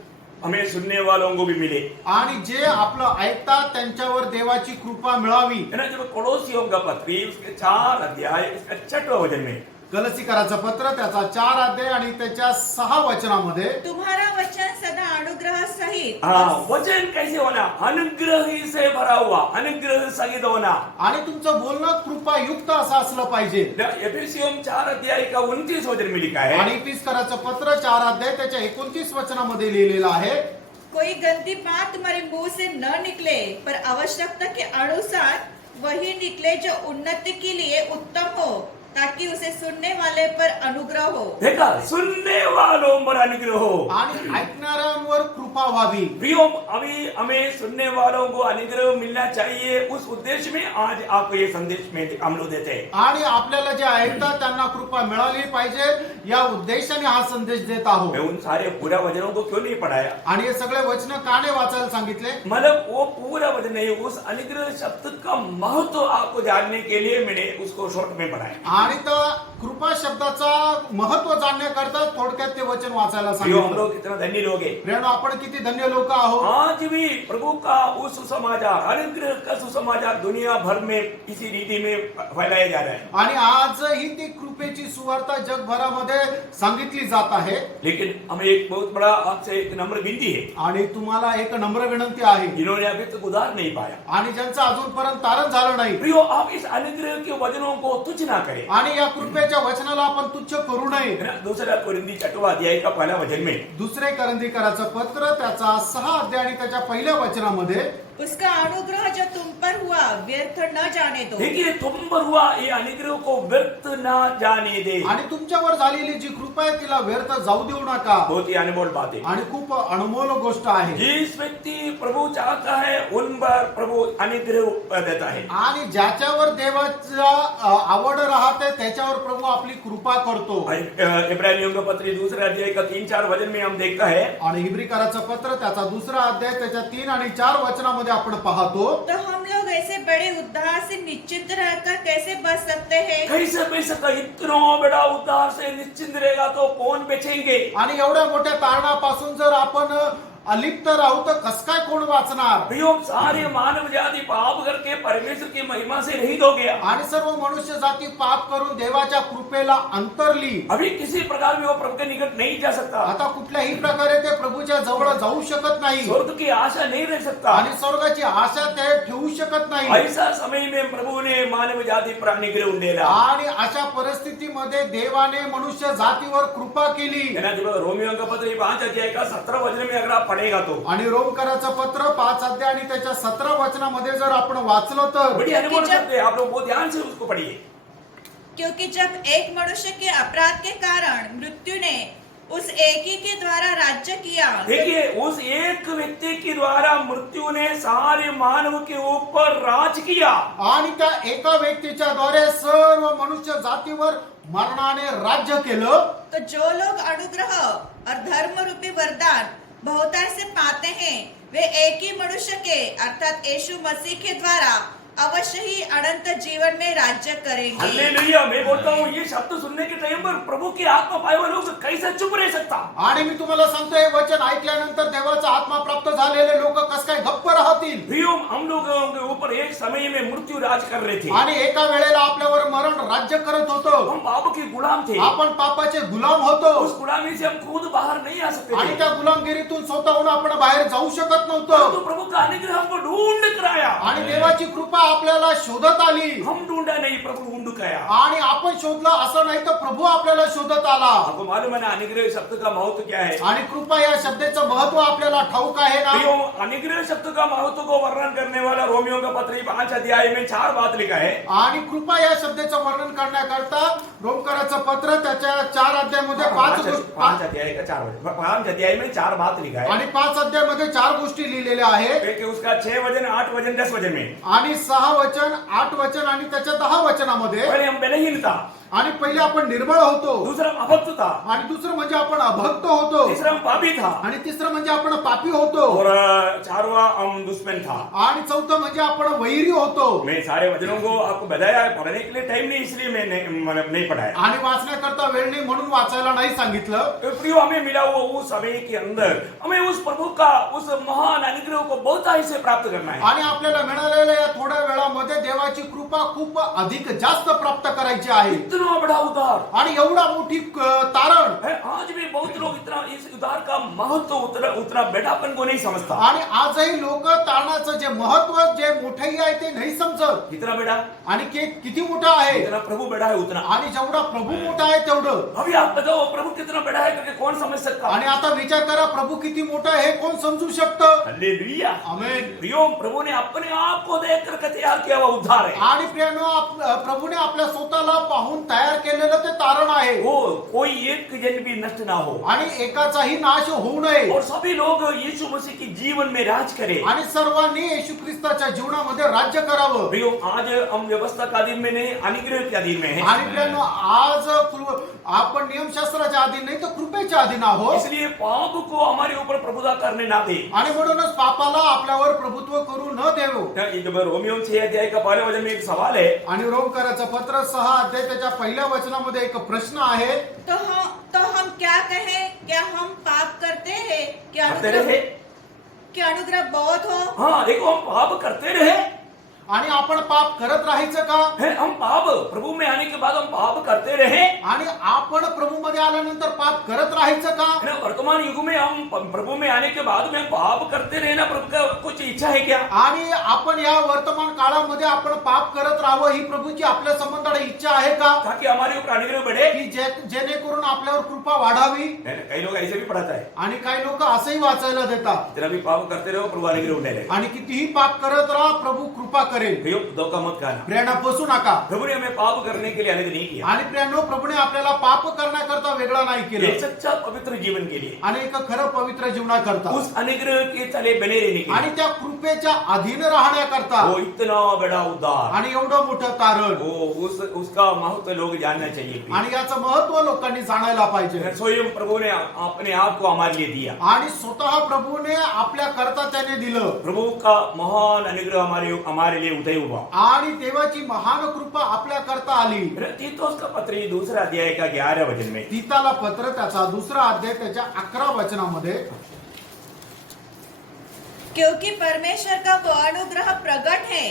हमें सुनने वालों को भी मिले. आणि जे आपलं ऐकतात त्यांच्यावर देवाची कृपा मिळावी. है ना. जब कोलोसियों का पत्र उसके 4 अध्याय उसका 6वां वचन में गलसीकराचं पत्र त्याचा 4 अध्याय आणि त्याच्या 6 वचनामध्ये तुम्हारा वचन सदा अनुग्रह सहित हाँ वचन कैसे होना? अनुग्रह ही से भरा हुआ, अनुग्रह सहित होना. आणि तुमचं बोलणं कृपा युक्त असं असलं पाहिजे. एफेसियों 4 अध्याय का 29 वचन में लिखा है, आणि इफिसकराचं पत्र 4 अध्याय त्याच्या 29 वचनामध्ये लिहिलेलं आहे, कोई गंदी बात तुम्हारे मुंह से न निकले, पर आवश्यकता के अनुसार वही निकले जो उन्नति के लिए उत्तम हो, ताकि उसे सुनने वाले पर अनुग्रह हो. देखा, सुनने वालों पर अनुग्रह हो. आणि ऐकणाऱ्यांवर कृपा व्हावी. प्रियो अभी हमें सुनने वालों को अनुग्रह मिलना चाहिए. उस उद्देश्य में आज आपको ये संदेश में हम लोग देते हैं. आणि आपल्याला जे ऐकतात त्यांना कृपा मिळाली पाहिजे या उद्देशाने हा संदेश देत आहोत. मैं उन सारे पूरा वचनों को क्यों नहीं पढ़ाया? आणि हे सगळे वचन का नाही वाचायला सांगितले? मतलब वो पूरा वचन नहीं, उस अनुग्रह शब्द का महत्व आपको जानने के लिए मैंने उसको शॉर्ट में पढ़ाया. आणि तर कृपा शब्दाचा महत्व जाणण्याकरता थोडक्यात ते वचन वाचायला प्रियो हम सांगितलं. लोग कितना धन्य लोग हैं. प्रियांनो आपण किती धन्य लोक आहोत. आज भी प्रभु का वो सुसमाचार, अनुग्रह का सुसमाचार दुनिया भर में इसी रीति में फैलाया जा रहा है. आणि आजही ती कृपेची सुवार्ता जगभरामध्ये सांगितली जात आहे. लेकिन हमें एक बहुत बड़ा आपसे एक नम्र विनती है, आणि तुम्हाला एक नम्र विनंती आहे, जिन्होंने अभी तक उधार नहीं पाया. आणि ज्यांचं अजूनपर्यंत तारण झालं नाही, प्रियो आप इस अनुग्रह के वचनों को तुच्छ ना करें. आणि या कृपेच्या वचनाला आपण तुच्छ करू नये. है ना. दूसरा कोरिंथी 6वां अध्याय का पहला वचन में दुसरे करंदीकराचं पत्र त्याचा 6 अध्याय आणि त्याच्या पहिल्या वचनामध्ये उसका अनुग्रह जो तुम पर हुआ व्यर्थ न जाने दो. देखिए, तुम पर हुआ ये अनुग्रह को व्यर्थ ना जाने दे. आणि तुमच्यावर झालेली जी कृपा आहे तिला व्यर्थ जाऊ देऊ नका. बहुत ही अनमोल बात है. आणि खूप अनमोल गोष्ट आहे. जिस व्यक्ति प्रभु चाहता है उन पर प्रभु अनुग्रह देता है. आणि ज्याच्यावर देवाचा आवड राहते त्याच्यावर प्रभु आपली कृपा करतो. इब्रानियों का पत्र दूसरे अध्याय का 3-4 वचन में हम देखता है, आणि हिब्रीकराचं पत्र त्याचा 2रा अध्याय त्याच्या 3 आणि 4 वचनामध्ये आपण पाहतो, तो हम लोग ऐसे बड़े उद्धार से निश्चिंत रहकर कैसे बच सकते हैं? कैसे बच सकता? इतना बड़ा उद्धार से निश्चिंत रहेगा तो कौन बचेंगे? आणि एवढ्या मोठ्या तारणापासून जर आपण अलिप्त राहू तर कस काय कोण वाचणार? प्रियो, सारे मानव जाति पाप करके परमेश्वर की महिमा से रहित हो गया. आणि सर्व मनुष्य जाती पाप करून देवाच्या कृपेला अंतरली. अभी किसी प्रकार में वो प्रभु के निकट नहीं जा सकता. आता कुठल्याही प्रकारे ते प्रभूच्या जवळ जाऊ शकत नाही. स्वर्ग की आशा नहीं रख सकता. आणि स्वर्गाची आशा ते ठेवू शकत नाही. ऐसा समय में प्रभु ने मानव जाति पर अनुग्रह उंडेला. आणि अशा परिस्थितीमध्ये देवाने मनुष्य जातीवर कृपा केली. है ना. जब रोमियो का पत्र 5 अध्याय का 17 वचन में अगर आप पढ़ेगा तो आणि रोमकराचं पत्र 5 अध्याय आणि त्याच्या 17 वचनामध्ये जर आपण वाचलं तर बड़ी अनमोल शब्द है. आप लोग बहुत ध्यान से उसको पढ़िए. क्योंकि जब एक मनुष्य के अपराध के कारण मृत्यु ने उस एक ही के द्वारा राज्य किया, देखिए, उस एक व्यक्ति के द्वारा मृत्यु ने सारे मानव के ऊपर राज किया. आणि त्या एका व्यक्तीच्या द्वारे सर्व मनुष्य जातीवर मरणाने राज्य केलं. तो जो लोग अनुग्रह और धर्म रूपी वरदान बहुतायत से पाते हैं वे एक ही मनुष्य के अर्थात यीशु मसीह के द्वारा अवश्य ही अनंत जीवन में राज्य करेंगे। हालेलुया। मैं बोलता हूँ ये शब्द सुनने के टाइम पर प्रभु की आत्मा पाए हुए लोग कैसे चुप रह सकता। आणि मी तुम्हाला सांगतो हे वचन ऐकल्यानंतर देवाचा आत्मा प्राप्त झालेले लोक कस काय गप्प राहतील। प्रियो, हम लोगों के ऊपर एक समय में मृत्यु राज कर रहे थे। आणि एका वेळेला आपल्यावर मरण राज्य करत होतं। हम पाप के गुलाम थे। आपण पापाचे गुलाम होतो। उस गुलामी से हम खुद बाहर नहीं आ सकते आणि थे। त्या गुलामगिरीतून स्वतःहून आपण बाहेर जाऊ शकत तो नव्हतो। प्रभु का अनुग्रह हमको ढूंढ कर आया। आणि देवाची कृपा आपल्याला शोधत आली। हम ढूंढा नहीं, प्रभु ढूंढ कर आया। आणि आपण शोधलं असं नाही तर प्रभु आपल्याला शोधत आला। आपको मालूम है ना अनुग्रह शब्द का महत्व क्या है? आणि कृपा या शब्दाचं महत्व आपल्याला ठाऊक आहे ना। प्रियो, अनुग्रह शब्द का महत्व को वर्णन करने वाला रोमियो का पत्र 5 अध्याय में 4 बात लिखा है। आणि कृपा या शब्दाचं वर्णन करण्याकरता रोमकराचं पत्र त्याच्या 4 अध्यायामध्ये 5 अध्याय का 4 5 अध्याय में 4 बात लिखा है। आणि 5 अध्यायामध्ये 4 गोष्टी लिहिलेल्या आहेत। कि उसका 6 वचन, 8 वचन, 10 वचन में। आणि 6 वचन, 8 वचन आणि त्याच्या 10 वचनामध्ये। पहले हम बलहीन था, आणि पहिले आपण निर्बळ होतो। दूसरा हम अभक्त था, आणि दुसरं म्हणजे आपण अभक्त होतो। तीसरा हम पापी था, आणि तिसरं म्हणजे आपण पापी होतो। और चारवा हम दुश्मन था। आणि चौथं म्हणजे आपण वैरी होतो। मैं सारे वचनों को आपको बताया है, पढ़ने के लिए टाइम नहीं, इसलिए मैं नहीं पढ़ाया। आणि वाचण्याकरता वेळ नाही म्हणून वाचायला नाही सांगितलं। प्रियो, हमें मिला हुआ उस समय के अंदर हमें उस प्रभु का उस महान अनुग्रह को बहुत से प्राप्त करना है। आणि आपल्याला मिळालेल्या या थोड्या वेळामध्ये देवाची कृपा खूप अधिक जास्त प्राप्त करायची आहे। इतना बड़ा उद्धार आणि एवढा मोठी तारण है। आज भी बहुत लोग इतना इस उद्धार का महत्व उतना बेटापन को नहीं समझता। आणि आजही लोक तारणाचं जे महत्व, जे मोठेही आहे ते नाही समजत। कितना बेटा? आणि किती मोठा आहे? जितना प्रभु बड़ा है उतना। आणि जेवढा प्रभु मोठा आहे तेवढं। अभी आप बताओ प्रभु कितना बड़ा है करके कौन समझ सकता? आणि आता विचार करा प्रभु किती मोठा आहे, कोण समजू शकतं? हालेलुया। आमेन। प्रियो, प्रभु ने अपने आप को देख करके तैयार किया हुआ उद्धार है। आणि प्रियानो, प्रभुने आपल्या स्वतःला पाहून तयार केलेलं ते तारण आहे। वो कोई एक जन भी नष्ट ना हो, आणि एकाचाही नाश होऊ नये, और सभी लोग यीशु मसीह की जीवन में राज करें। आणि सर्वांनी येशू ख्रिस्ताच्या जीवनामध्ये राज्य करावं। प्रियो, आज हम व्यवस्था का अधीन में नहीं, अनुग्रह के अधीन में है। आणि प्रियानो, आज आपण नियमशास्त्राच्या अधीन नाही तर कृपेच्या अधीन आहोत। इसलिए पाप को हमारे ऊपर प्रभुता करने ना दे। आणि म्हणूनच पापाला आपल्यावर प्रभुत्व करू न देवो। जब रोमियो 6 अध्याय का पहले वचन में एक सवाल है। आणि रोमकराचं पत्र 6 अध्याय त्याच्या पहिल्या वचनामध्ये एक प्रश्न आहे। तो हम क्या कहें? क्या हम पाप करते हैं? क्या अनुग्रह बहुत हो? हाँ, देखो हम पाप करते रहे। आणि आपण पाप करत राहायचं का? हम पाप प्रभु में आने के बाद हम पाप करते रहे। आणि आपण प्रभु मध्ये आल्यानंतर पाप करत राहायचं का? वर्तमान युग में हम प्रभु में आने के बाद में पाप करते रहे ना, प्रभु का कुछ इच्छा है क्या? आणि आपण या वर्तमान काळामध्ये आपण पाप करत राहावं ही प्रभूची आपल्या संबंधाने इच्छा आहे का? ताकि हमारे ऊपर अनुग्रह बढ़े, की जेणेकरून आपल्यावर कृपा वाढावी। कई लोग ऐसे भी पढ़ाता है, आणि काही लोक असंही वाचायला देतात, जितना भी पाप करते रहो प्रभु अनुग्रह उठाए। आणि कितीही पाप करत राहा प्रभु कृपा करेल। प्रियो, धोखा मत खाना। प्रेरणा फसू नका। प्रभु ने हमें पाप करने के लिए अनुग्रह नहीं किया। आणि प्रियानो, प्रभुने आपल्याला पाप करण्याकरता वेगळा नाही एक केलं, सच्चा पवित्र जीवन के लिए, आणि एक खरं पवित्र जीवनाकरता, उस अनुग्रह के तले बने रहने के आणि लिए, त्या कृपेच्या अधीन राहण्याकरता, वो इतना बड़ा उद्धार, आणि एवढं मोठं तारण, वो उसका महत्व लोग जानना चाहिए। आणि याचं महत्व लोकांनी जाणायला पाहिजे। स्वयं प्रभु ने अपने आप को हमारे लिए दिया। आणि स्वतः प्रभूने आपल्या करता त्याने दिलं। प्रभु का महान अनुग्रह हमारे लिए उदय हुआ। आणि देवाची महान कृपा आपल्या करता आली। तीतोस का पत्र 2 अध्याय का 11 वचन में, तीताला पत्र त्याचा 2 अध्याय त्याच्या 11 वचनामध्ये, क्योंकि परमेश्वर का वो अनुग्रह प्रकट है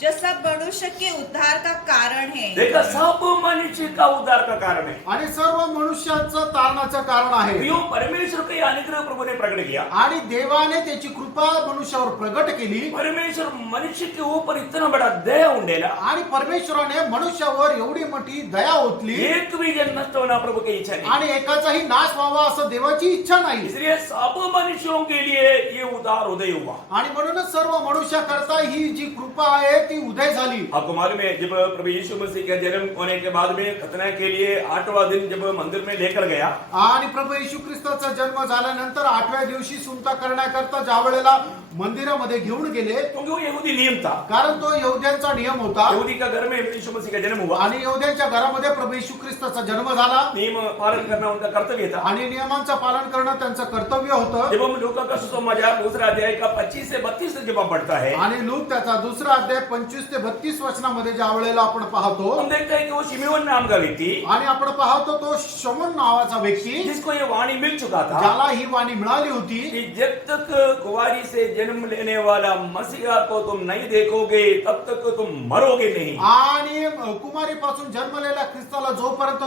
जो सब मनुष्य के उद्धार का कारण है। देखा, सब मनुष्य का उद्धार का कारण है, आणि सर्व मनुष्याचं तारणाचं कारण आहे। प्रियो, परमेश्वर का अनुग्रह प्रभु ने प्रकट किया। आणि देवाने त्याची कृपा मनुष्यावर प्रगट केली। परमेश्वर मनुष्य के ऊपर इतना बड़ा दया उंडेला, आणि परमेश्वराने मनुष्यावर एवढी मोठी दया ओतली, एक भी जन नष्ट होना प्रभु की इच्छा नहीं। आणि एकाचाही नाश व्हावा असं देवाची इच्छा नाही। इसलिए सब मनुष्यों के लिए ये उद्धार उदय हुआ। आणि म्हणूनच सर्व मनुष्याकरता ही जी कृपा आहे ती उदय झाली। आपको मालूम है, जब प्रभु यीशु मसीह का जन्म होने के बाद में खतना के लिए 8वां दिन जब मंदिर में लेकर गया, आणि प्रभू येशू ख्रिस्ताचा जन्म झाल्यानंतर 8व्या दिवशी सुंता करण्याकरता ज्या वेळेला मंदिरामध्ये घेऊन गेले, क्योंकि वो यहूदी नियम था। कारण तो यहूद्यांचा नियम होता। यहूदी का घर में यीशु मसीह का जन्म हुआ, आणि यहूद्यांच्या घरामध्ये प्रभू येशू ख्रिस्ताचा जन्म झाला, नियम पालन करना उनका कर्तव्य था। आणि नियमांचं पालन करणं त्यांचं कर्तव्य होतं। जब हम लूका का सुसमाचार 2 अध्याय का 25 से 32 जब हम पढ़ता है, आणि लूक त्याचा 2 अध्याय 25 ते 32 वचनामध्ये ज्या वेळेला आपण पाहतो हम देखते हैं कि वो शिमोन नाम का व्यक्ति आणि आपण पाहतो तो शमून नावाचा व्यक्ती जिसको ये वाणी मिल चुका था ज्याला ही वाणी मिळाली होती कि जब तक कुंवारी से जन्म लेने वाला मसीहा को तुम नहीं देखोगे तब तक तुम मरोगे नहीं। आणि कुमारीपासून जन्मलेल्या ख्रिस्ताला जोपर्यंत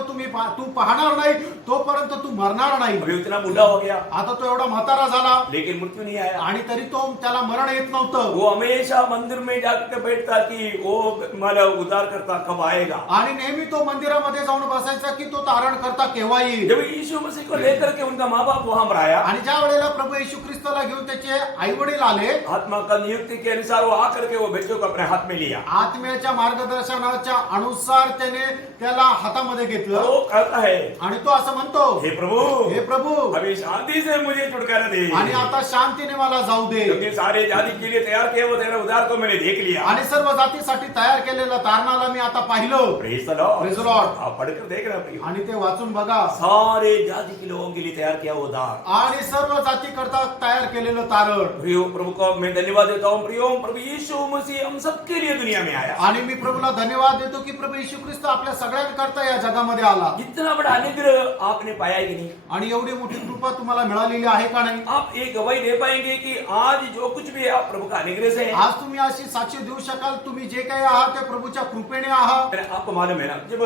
तू पाहणार नाही तोपर्यंत तू मरणार नाही। अभी उतना बूढ़ा हो गया, आता तो एवढा म्हातारा झाला लेकिन मृत्यू नहीं आया। आणि तरी तो त्याला मरण येत नव्हतं। वो हमेशा मंदिर में जाकर बैठता कि वो मतलब उद्धार करता कब आएगा। आणि नेहमी तो मंदिरामध्ये जाऊन बसायचा की तो तारण करता केव्हा येईल। जब यीशु मसीह को लेकर के उनका माँ बाप वहां पर आया आणि ज्या वेळेला प्रभू येशू ख्रिस्ताला घेऊन त्याचे आई वडील आले, आत्मा का नियुक्ति के अनुसार वो आकर के वो बच्चों को अपने हाथ में लिया। आत्म्याच्या मार्गदर्शनाच्या अनुसार त्याने त्याला हातामध्ये घेतलं वो कहता है आणि तो असं म्हणतो, हे प्रभु हे प्रभू अभी शांति से मुझे छुटकारा दे, आणि आता शांतीने मला जाऊ दे, क्योंकि सारे जाति के लिए तैयार किया वो तेरा उद्धार को मैंने देख लिया। आणि सर्व जातीसाठी तयार केलेलं तारणाला मी आता पाहिलं। Praise the Lord। Praise the Lord। आप पढ़कर देख रहे प्रियो, आणि ते वाचून बघा, सारे जाति के लोगों के लिए तैयार किया वो उद्धार। आणि सर्व जाती करता तयार केलेलं तारण। प्रियो प्रभु को मैं धन्यवाद देता हूँ। प्रियो प्रभु यीशु मसीह हम सबके लिए दुनिया में आया। आणि मी प्रभूला धन्यवाद देतो की प्रभू येशू ख्रिस्त आपल्या सगळ्यांकरता या जगामध्ये आला। इतना बड़ा अनुग्रह आपने पाया है कि नहीं? आणि एवढी मोठी कृपा तुम्हाला मिळालेली आहे का नाही? आप एक गवाही दे पाएंगे कि आज जो कुछ भी है आप प्रभु का अनुग्रह से है। आज तुम्ही अशी साक्ष देऊ शकाल तुम्ही जे काही आहात ते प्रभूच्या कृपेने आहात। आपको मालूम है ना, जब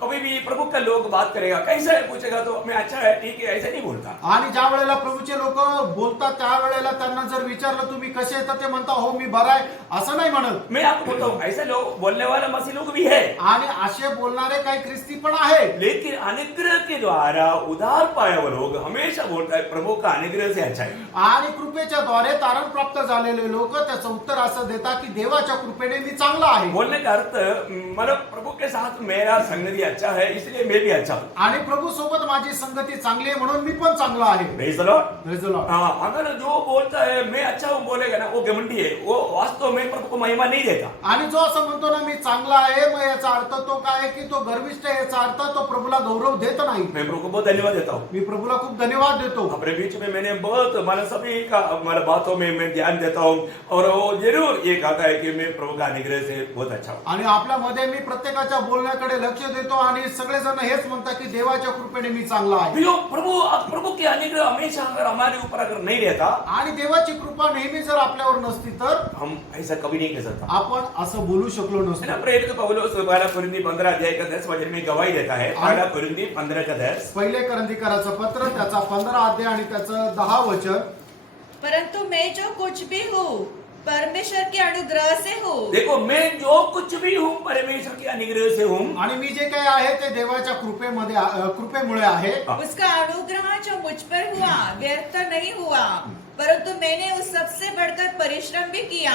कभी भी प्रभु का लोग बात करेगा कैसा है पूछेगा तो मैं अच्छा है ठीक है ऐसा नहीं बोलता। आणि ज्या वेळेला प्रभूचे लोक बोलतात त्या वेळेला त्यांना जर विचारलं तुम्ही कसे आहेत तर ते म्हणता हो मी बरा आहे, असं नाही म्हणत। मैं आपको बोलता हूँ ऐसे लोग बोलने वाला मसीह लोग भी है, आणि असे बोलणारे काही ख्रिस्ती पण आहे, लेकिन अनुग्रह के द्वारा उधार पाया वो लोग हमेशा बोलता है प्रभु का अनुग्रह से अच्छा है। आणि कृपेच्या द्वारे तारण प्राप्त झालेले लोक त्याचं उत्तर असं देतात की देवाच्या कृपेने मी चांगला आहे। बोलने का अर्थ मतलब प्रभु के साथ मेरा संगति अच्छा है इसलिए मैं भी अच्छा हूँ। आणि प्रभू सोबत माझी संगती चांगली आहे म्हणून मी पण चांगला आहे। Praise the Lord। Praise the Lord। हाँ, अगर जो बोलता है मैं अच्छा हूँ बोलेगा ना वो घमंडी है, वो वास्तव में प्रभु को महिमा नहीं देता। आणि जो असं म्हणतो ना मी चांगला आहे मग याचा अर्थ तो काय की तो गर्विष्ठ आहे, याचा अर्थ तो प्रभूला गौरव देत नाही। मैं प्रभु को बहुत धन्यवाद देता हूँ। मी प्रभूला खूप धन्यवाद देतो। अपने बीच में मैंने बहुत मतलब सभी का मतलब बातों में मैं ध्यान देता हूँ और वो जरूर ये कहता है कि मैं प्रभु का अनुग्रह से बहुत अच्छा हूँ। आणि आपल्यामध्ये मी प्रत्येकाच्या बोलण्याकडे लक्ष देतो आणि सगळेजण हेच म्हणतात की देवाच्या कृपेने मी चांगला आहे। प्रियो प्रभु के अनुग्रह हमेशा अगर हमारे ऊपर अगर नहीं रहता, आणि देवाची कृपा नेहमी जर आपल्यावर नसती तर हम ऐसा कभी नहीं कर सकता। आपण असं बोलू शकलो है ना, नसतो। प्रेरित पौलुस पहला कुरिन्थी 15 अध्याय का 10 वचन में गवाही देता है। पहला कुरिन्थी 15 का 10। पहिले करंथीकराचं पत्र त्याचा 15 अध्याय आणि त्याचं 10 वचन। परंतु मैं जो कुछ भी हूँ परमेश्वर के अनुग्रह से हूँ। देखो मैं जो कुछ भी हूँ परमेश्वर के अनुग्रह से हूँ। आणि मी जे काही आहे ते देवाच्या कृपेमुळे आहे। उसका अनुग्रह जो मुझ पर हुआ व्यर्थ नहीं हुआ, परंतु मैंने उस सबसे बढ़कर परिश्रम भी किया,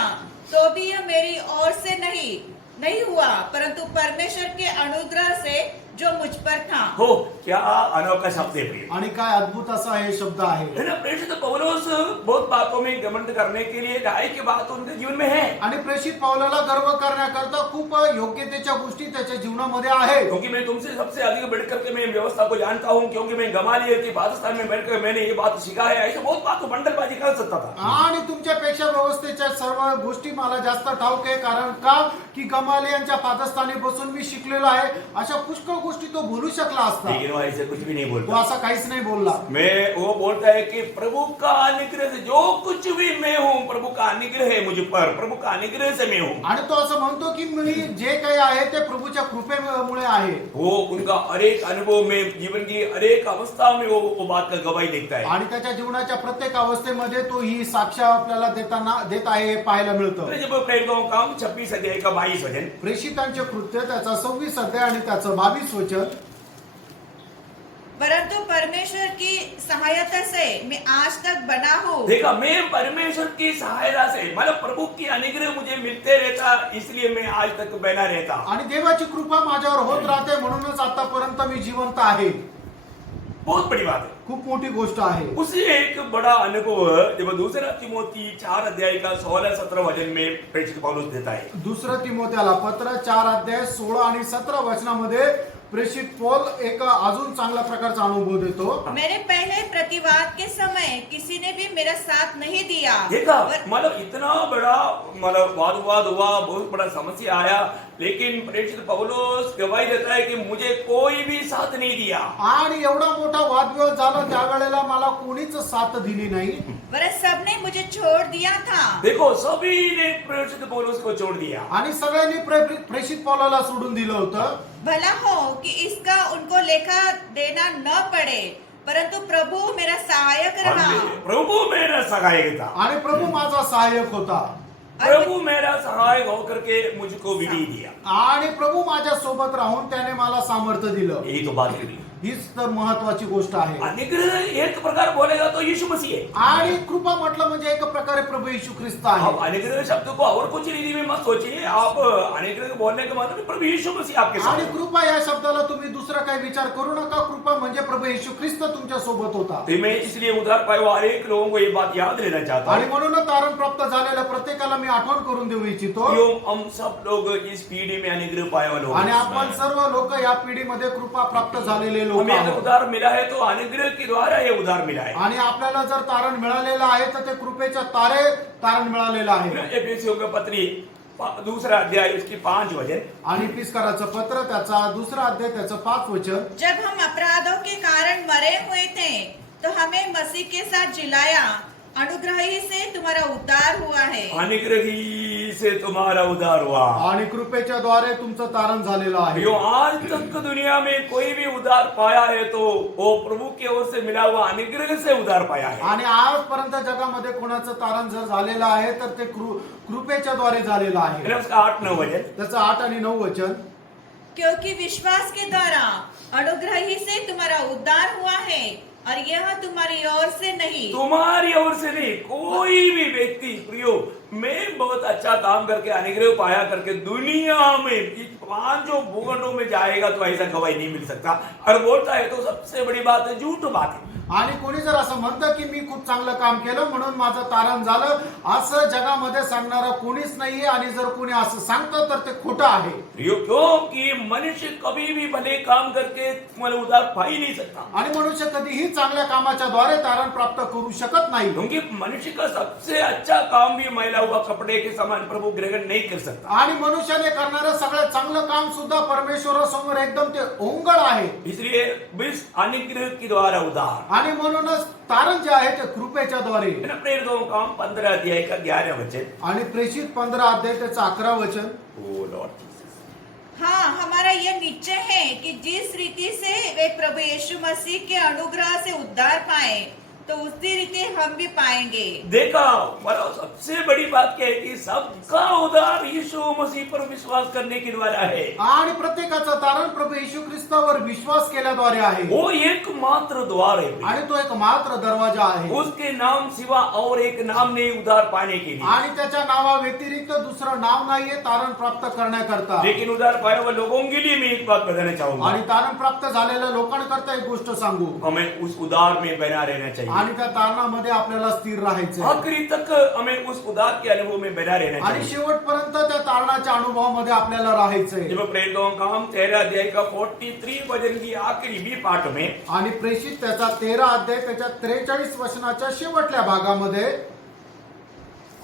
तो भी यह मेरी ओर से नहीं हुआ, परंतु परमेश्वर के अनुग्रह से जो मुझ पर था। हो, क्या अनोखा शब्द है प्रिय। आणि काय अद्भुत असा हे शब्द आहे। है ना, प्रेषित पौलुस बहुत बातों में घमंड करने के लिए न्याय की बात उनके जीवन में है। आणि प्रेषित पौलाला गर्व करण्याकरता खूप योग्यतेच्या गोष्टी त्याच्या जीवनामध्ये आहे। क्योंकि मैं तुमसे सबसे अधिक बढ़कर के मैं व्यवस्था को जानता हूँ, क्योंकि मैं गमालियल की बादशाह में बैठकर मैंने ये बात सीखा है। ऐसे बहुत बात बंडलबाजी कर सकता था। आणि तुमच्यापेक्षा व्यवस्थेच्या सर्व गोष्टी मला जास्त ठाऊक आहे, कारण का की गमालियांच्या पादस्थानी बसून मी शिकलेलो आहे। अशा पुष्कळ गोष्टी तो बोलू शकला असता, लेकिन वो ऐसे कुछ भी नहीं तो बोलता। असा काहीच नाही बोलला। मैं वो बोलता है कि प्रभु का अनुग्रह से जो कुछ भी मैं हूँ प्रभु का अनुग्रह है मुझ पर, प्रभु का अनुग्रह से मैं हूँ। आणि तो असं म्हणतो की मी जे काही आहे ते प्रभूच्या कृपेमुळे आहे। वो उनका अनेक अनुभव में जीवन की अनेक अवस्था में वो बात का गवाही देता है। आणि त्याच्या जीवनाच्या प्रत्येक अवस्थेमध्ये तो ही साक्ष आपल्याला देत आहे हे पाहायला मिळतं। जब प्रेरितों का 26 अध्याय का 22 वचन, प्रेषितांचे कृत्य त्याचा 26 अध्याय आणि त्याचं 22 वचन। परंतु परमेश्वर की सहायता से मैं आज तक बना हूँ। देखा, मैं परमेश्वर की सहायता से मतलब प्रभु की अनुग्रह मुझे मिलते रहता, इसलिए मैं आज तक बना रहता। आणि देवाची कृपा माझ्यावर होत राहते म्हणूनच आतापर्यंत मी जिवंत आहे। बहुत बड़ी बात है, खूप मोठी गोष्ट आहे। उसी एक बड़ा अनुभव जब दूसरा तिमोथी 4 अध्याय का 16-17 वचन में प्रेषित पौलुस देता है। दुसरं तिमोथेला पत्र 4 अध्याय 16 आणि 17 वचनामध्ये प्रेषित पौल एक अजून चांगल्या प्रकारचा अनुभव देतो. मेरे पहले प्रतिवाद के समय किसी ने भी मेरा साथ नहीं दिया. देखा पर- मतलब इतना बड़ा मतलब वाद विवाद हुआ, बहुत बड़ा समस्या आया, लेकिन प्रेषित पौलुस गवाही देता है कि मुझे कोई भी साथ नहीं दिया. आणि एवढा मोठा वादविवाद झाला त्यावेळेला मला कोणीच साथ दिली नाही. वरन सबने मुझे छोड़ दिया था. देखो सभी ने प्रेषित पौलुस को छोड़ दिया. आणि सगळ्यांनी प्रेषित पौलाला सोडून दिलं होतं. भला हो कि इसका उनको लेखा देना न पड़े, परंतु प्रभु मेरा सहायक रहा. प्रभु मेरा सहायक था. आणि प्रभू माझा सहाय्यक होता. प्रभु मेरा सहायक होकर के मुझको विधि दिया. आणि प्रभू माझ्या सोबत राहून त्याने मला सामर्थ्य दिलं. यही तो बात है. हीच तर महत्वाची गोष्ट आहे. अनुग्रह एक प्रकार बोलेगा तो यीशु मसीह है. आणि कृपा म्हटलं म्हणजे एक प्रकारे प्रभू येशू ख्रिस्त आहे. आप अनुग्रह शब्द को और कुछ रीति में मत सोचिए. आप अनुग्रह बोलने के मतलब प्रभु यीशु मसीह आपके साथ आणि है. कृपा या शब्दाला तुम्ही दुसरा काही विचार करू नका. कृपा म्हणजे प्रभू येशू ख्रिस्त तुमच्या सोबत होता. तो मैं इसलिए उधार पाए हुए हर एक लोगों को ये बात याद रहना चाहता आणि हूँ. म्हणूनच तारण प्राप्त झालेल्या प्रत्येकाला मी आठवण करून देऊ इच्छितो. क्यों हम सब लोग इस पीढ़ी में अनुग्रह पाए हुए लोग आणि हैं. आपण सर्व लोक या पिढीमध्ये कृपा प्राप्त झालेले लोक हमें अगर आहोत. उधार मिला है तो अनुग्रह के द्वारा ये उधार मिला है. आणि आपल्याला जर तारण मिळालेलं आहे तर ते कृपेच्या तारण मिळालेलं आहे. एफेसियों का पत्री दूसरा अध्याय उसकी 5 वचन. आणि पिस्काराचं पत्र त्याचा दुसरा अध्याय त्याचं 5 वचन. जब हम अपराधों के कारण मरे हुए थे तो हमें मसीह के साथ जिलाया. अनुग्रह ही से तुम्हारा उद्धार हुआ है. अनुग्रह ही से तुम्हारा उधार हुआ. आणि कृपेच्या द्वारे तुमचं तारण झालेलं आहे. जो आज तक दुनिया में कोई भी उधार पाया है तो वो प्रभु की ओर से मिला हुआ अनुग्रह से उधार पाया है. आणि आजपर्यंत जगामध्ये कोणाचं तारण जर झालेलं आहे तर ते कृपेच्या द्वारे झालेलं आहे. मैंने उसका 8-9 वचन. त्याचं 8 आणि 9 वचन. क्योंकि विश्वास के द्वारा अनुग्रह ही से तुम्हारा उद्धार हुआ है, और यह तुम्हारी ओर से नहीं. तुम्हारी ओर से नहीं. कोई भी व्यक्ति प्रियो मैं बहुत अच्छा काम करके अनुग्रह पाया करके दुनिया में इस 5 भूखंडों में जाएगा तो ऐसा गवाही नहीं मिल सकता. और बोलता है तो सबसे बड़ी बात है, झूठ बात है. आणि कोणी जर असं म्हणतं की मी खूप चांगलं काम केलं म्हणून माझं तारण झालं, असं जगामध्ये सांगणारं कोणीच नाहीये. आणि जर कोणी असं सांगतं तर ते खोटं आहे. प्रियो क्योंकि मनुष्य कभी भी भले काम करके तुम्हारा उधार पा ही नहीं सकता. आणि मनुष्य कधीही चांगल्या कामाच्या द्वारे तारण प्राप्त करू शकत नाही. क्योंकि मनुष्य का सबसे अच्छा काम भी मैला हुआ कपड़े के समान प्रभु ग्रहण नहीं कर सकता. आणि मनुष्याने करणारं सगळं चांगलं काम सुद्धा परमेश्वरासमोर एकदम ते ओंगळ आहे. इसलिए इस अनुग्रह के द्वारा उधार. आणि म्हणूनच तारण जे आहे ते कृपेच्या द्वारे. प्रेरितों का काम 15 अध्याय का 11 वचन. आणि प्रेषित 15 अध्याय त्याचं 11 वचन. ओ लॉर्ड. हाँ, हमारा यह निश्चय है कि जिस रीति से वे प्रभु यीशु मसीह के अनुग्रह से उद्धार पाए तो उसी रीति हम भी पाएंगे. देखा मतलब सबसे बड़ी बात क्या है कि सबका उद्धार यीशु मसीह पर विश्वास करने के द्वारा है. आणि प्रत्येकाचं तारण प्रभू येशू ख्रिस्तावर विश्वास केल्याद्वारे आहे. वो एकमात्र द्वार है. आणि तो एक मात्र दरवाजा आहे. उसके नाम सिवा और एक नाम नहीं उद्धार पाने के लिए. आणि त्याच्या नावा व्यतिरिक्त दुसरं नाव नाहीये तारण प्राप्त करण्याकरता. लेकिन उद्धार पाए हुए लोगों के लिए मैं एक बात बताना चाहूंगा. आणि तारण प्राप्त झालेल्या लोकांकरता एक गोष्ट सांगू. हमें उस उद्धार में बना रहना चाहिए. आणि त्या तारणामध्ये आपल्याला स्थिर राहायचं. आखिरी तक हमें उस उद्धार के अनुभव में बना रहना आणि चाहिए. शेवटपर्यंत त्या तारणाच्या अनुभवामध्ये आपल्याला राहायचंय. जब प्रेरितों का काम 13 अध्याय का 43 वचन की आखिरी भी पाठ में. आणि प्रेषित त्याचा 13 अध्याय त्याच्या 43 वचनाच्या शेवटल्या भागामध्ये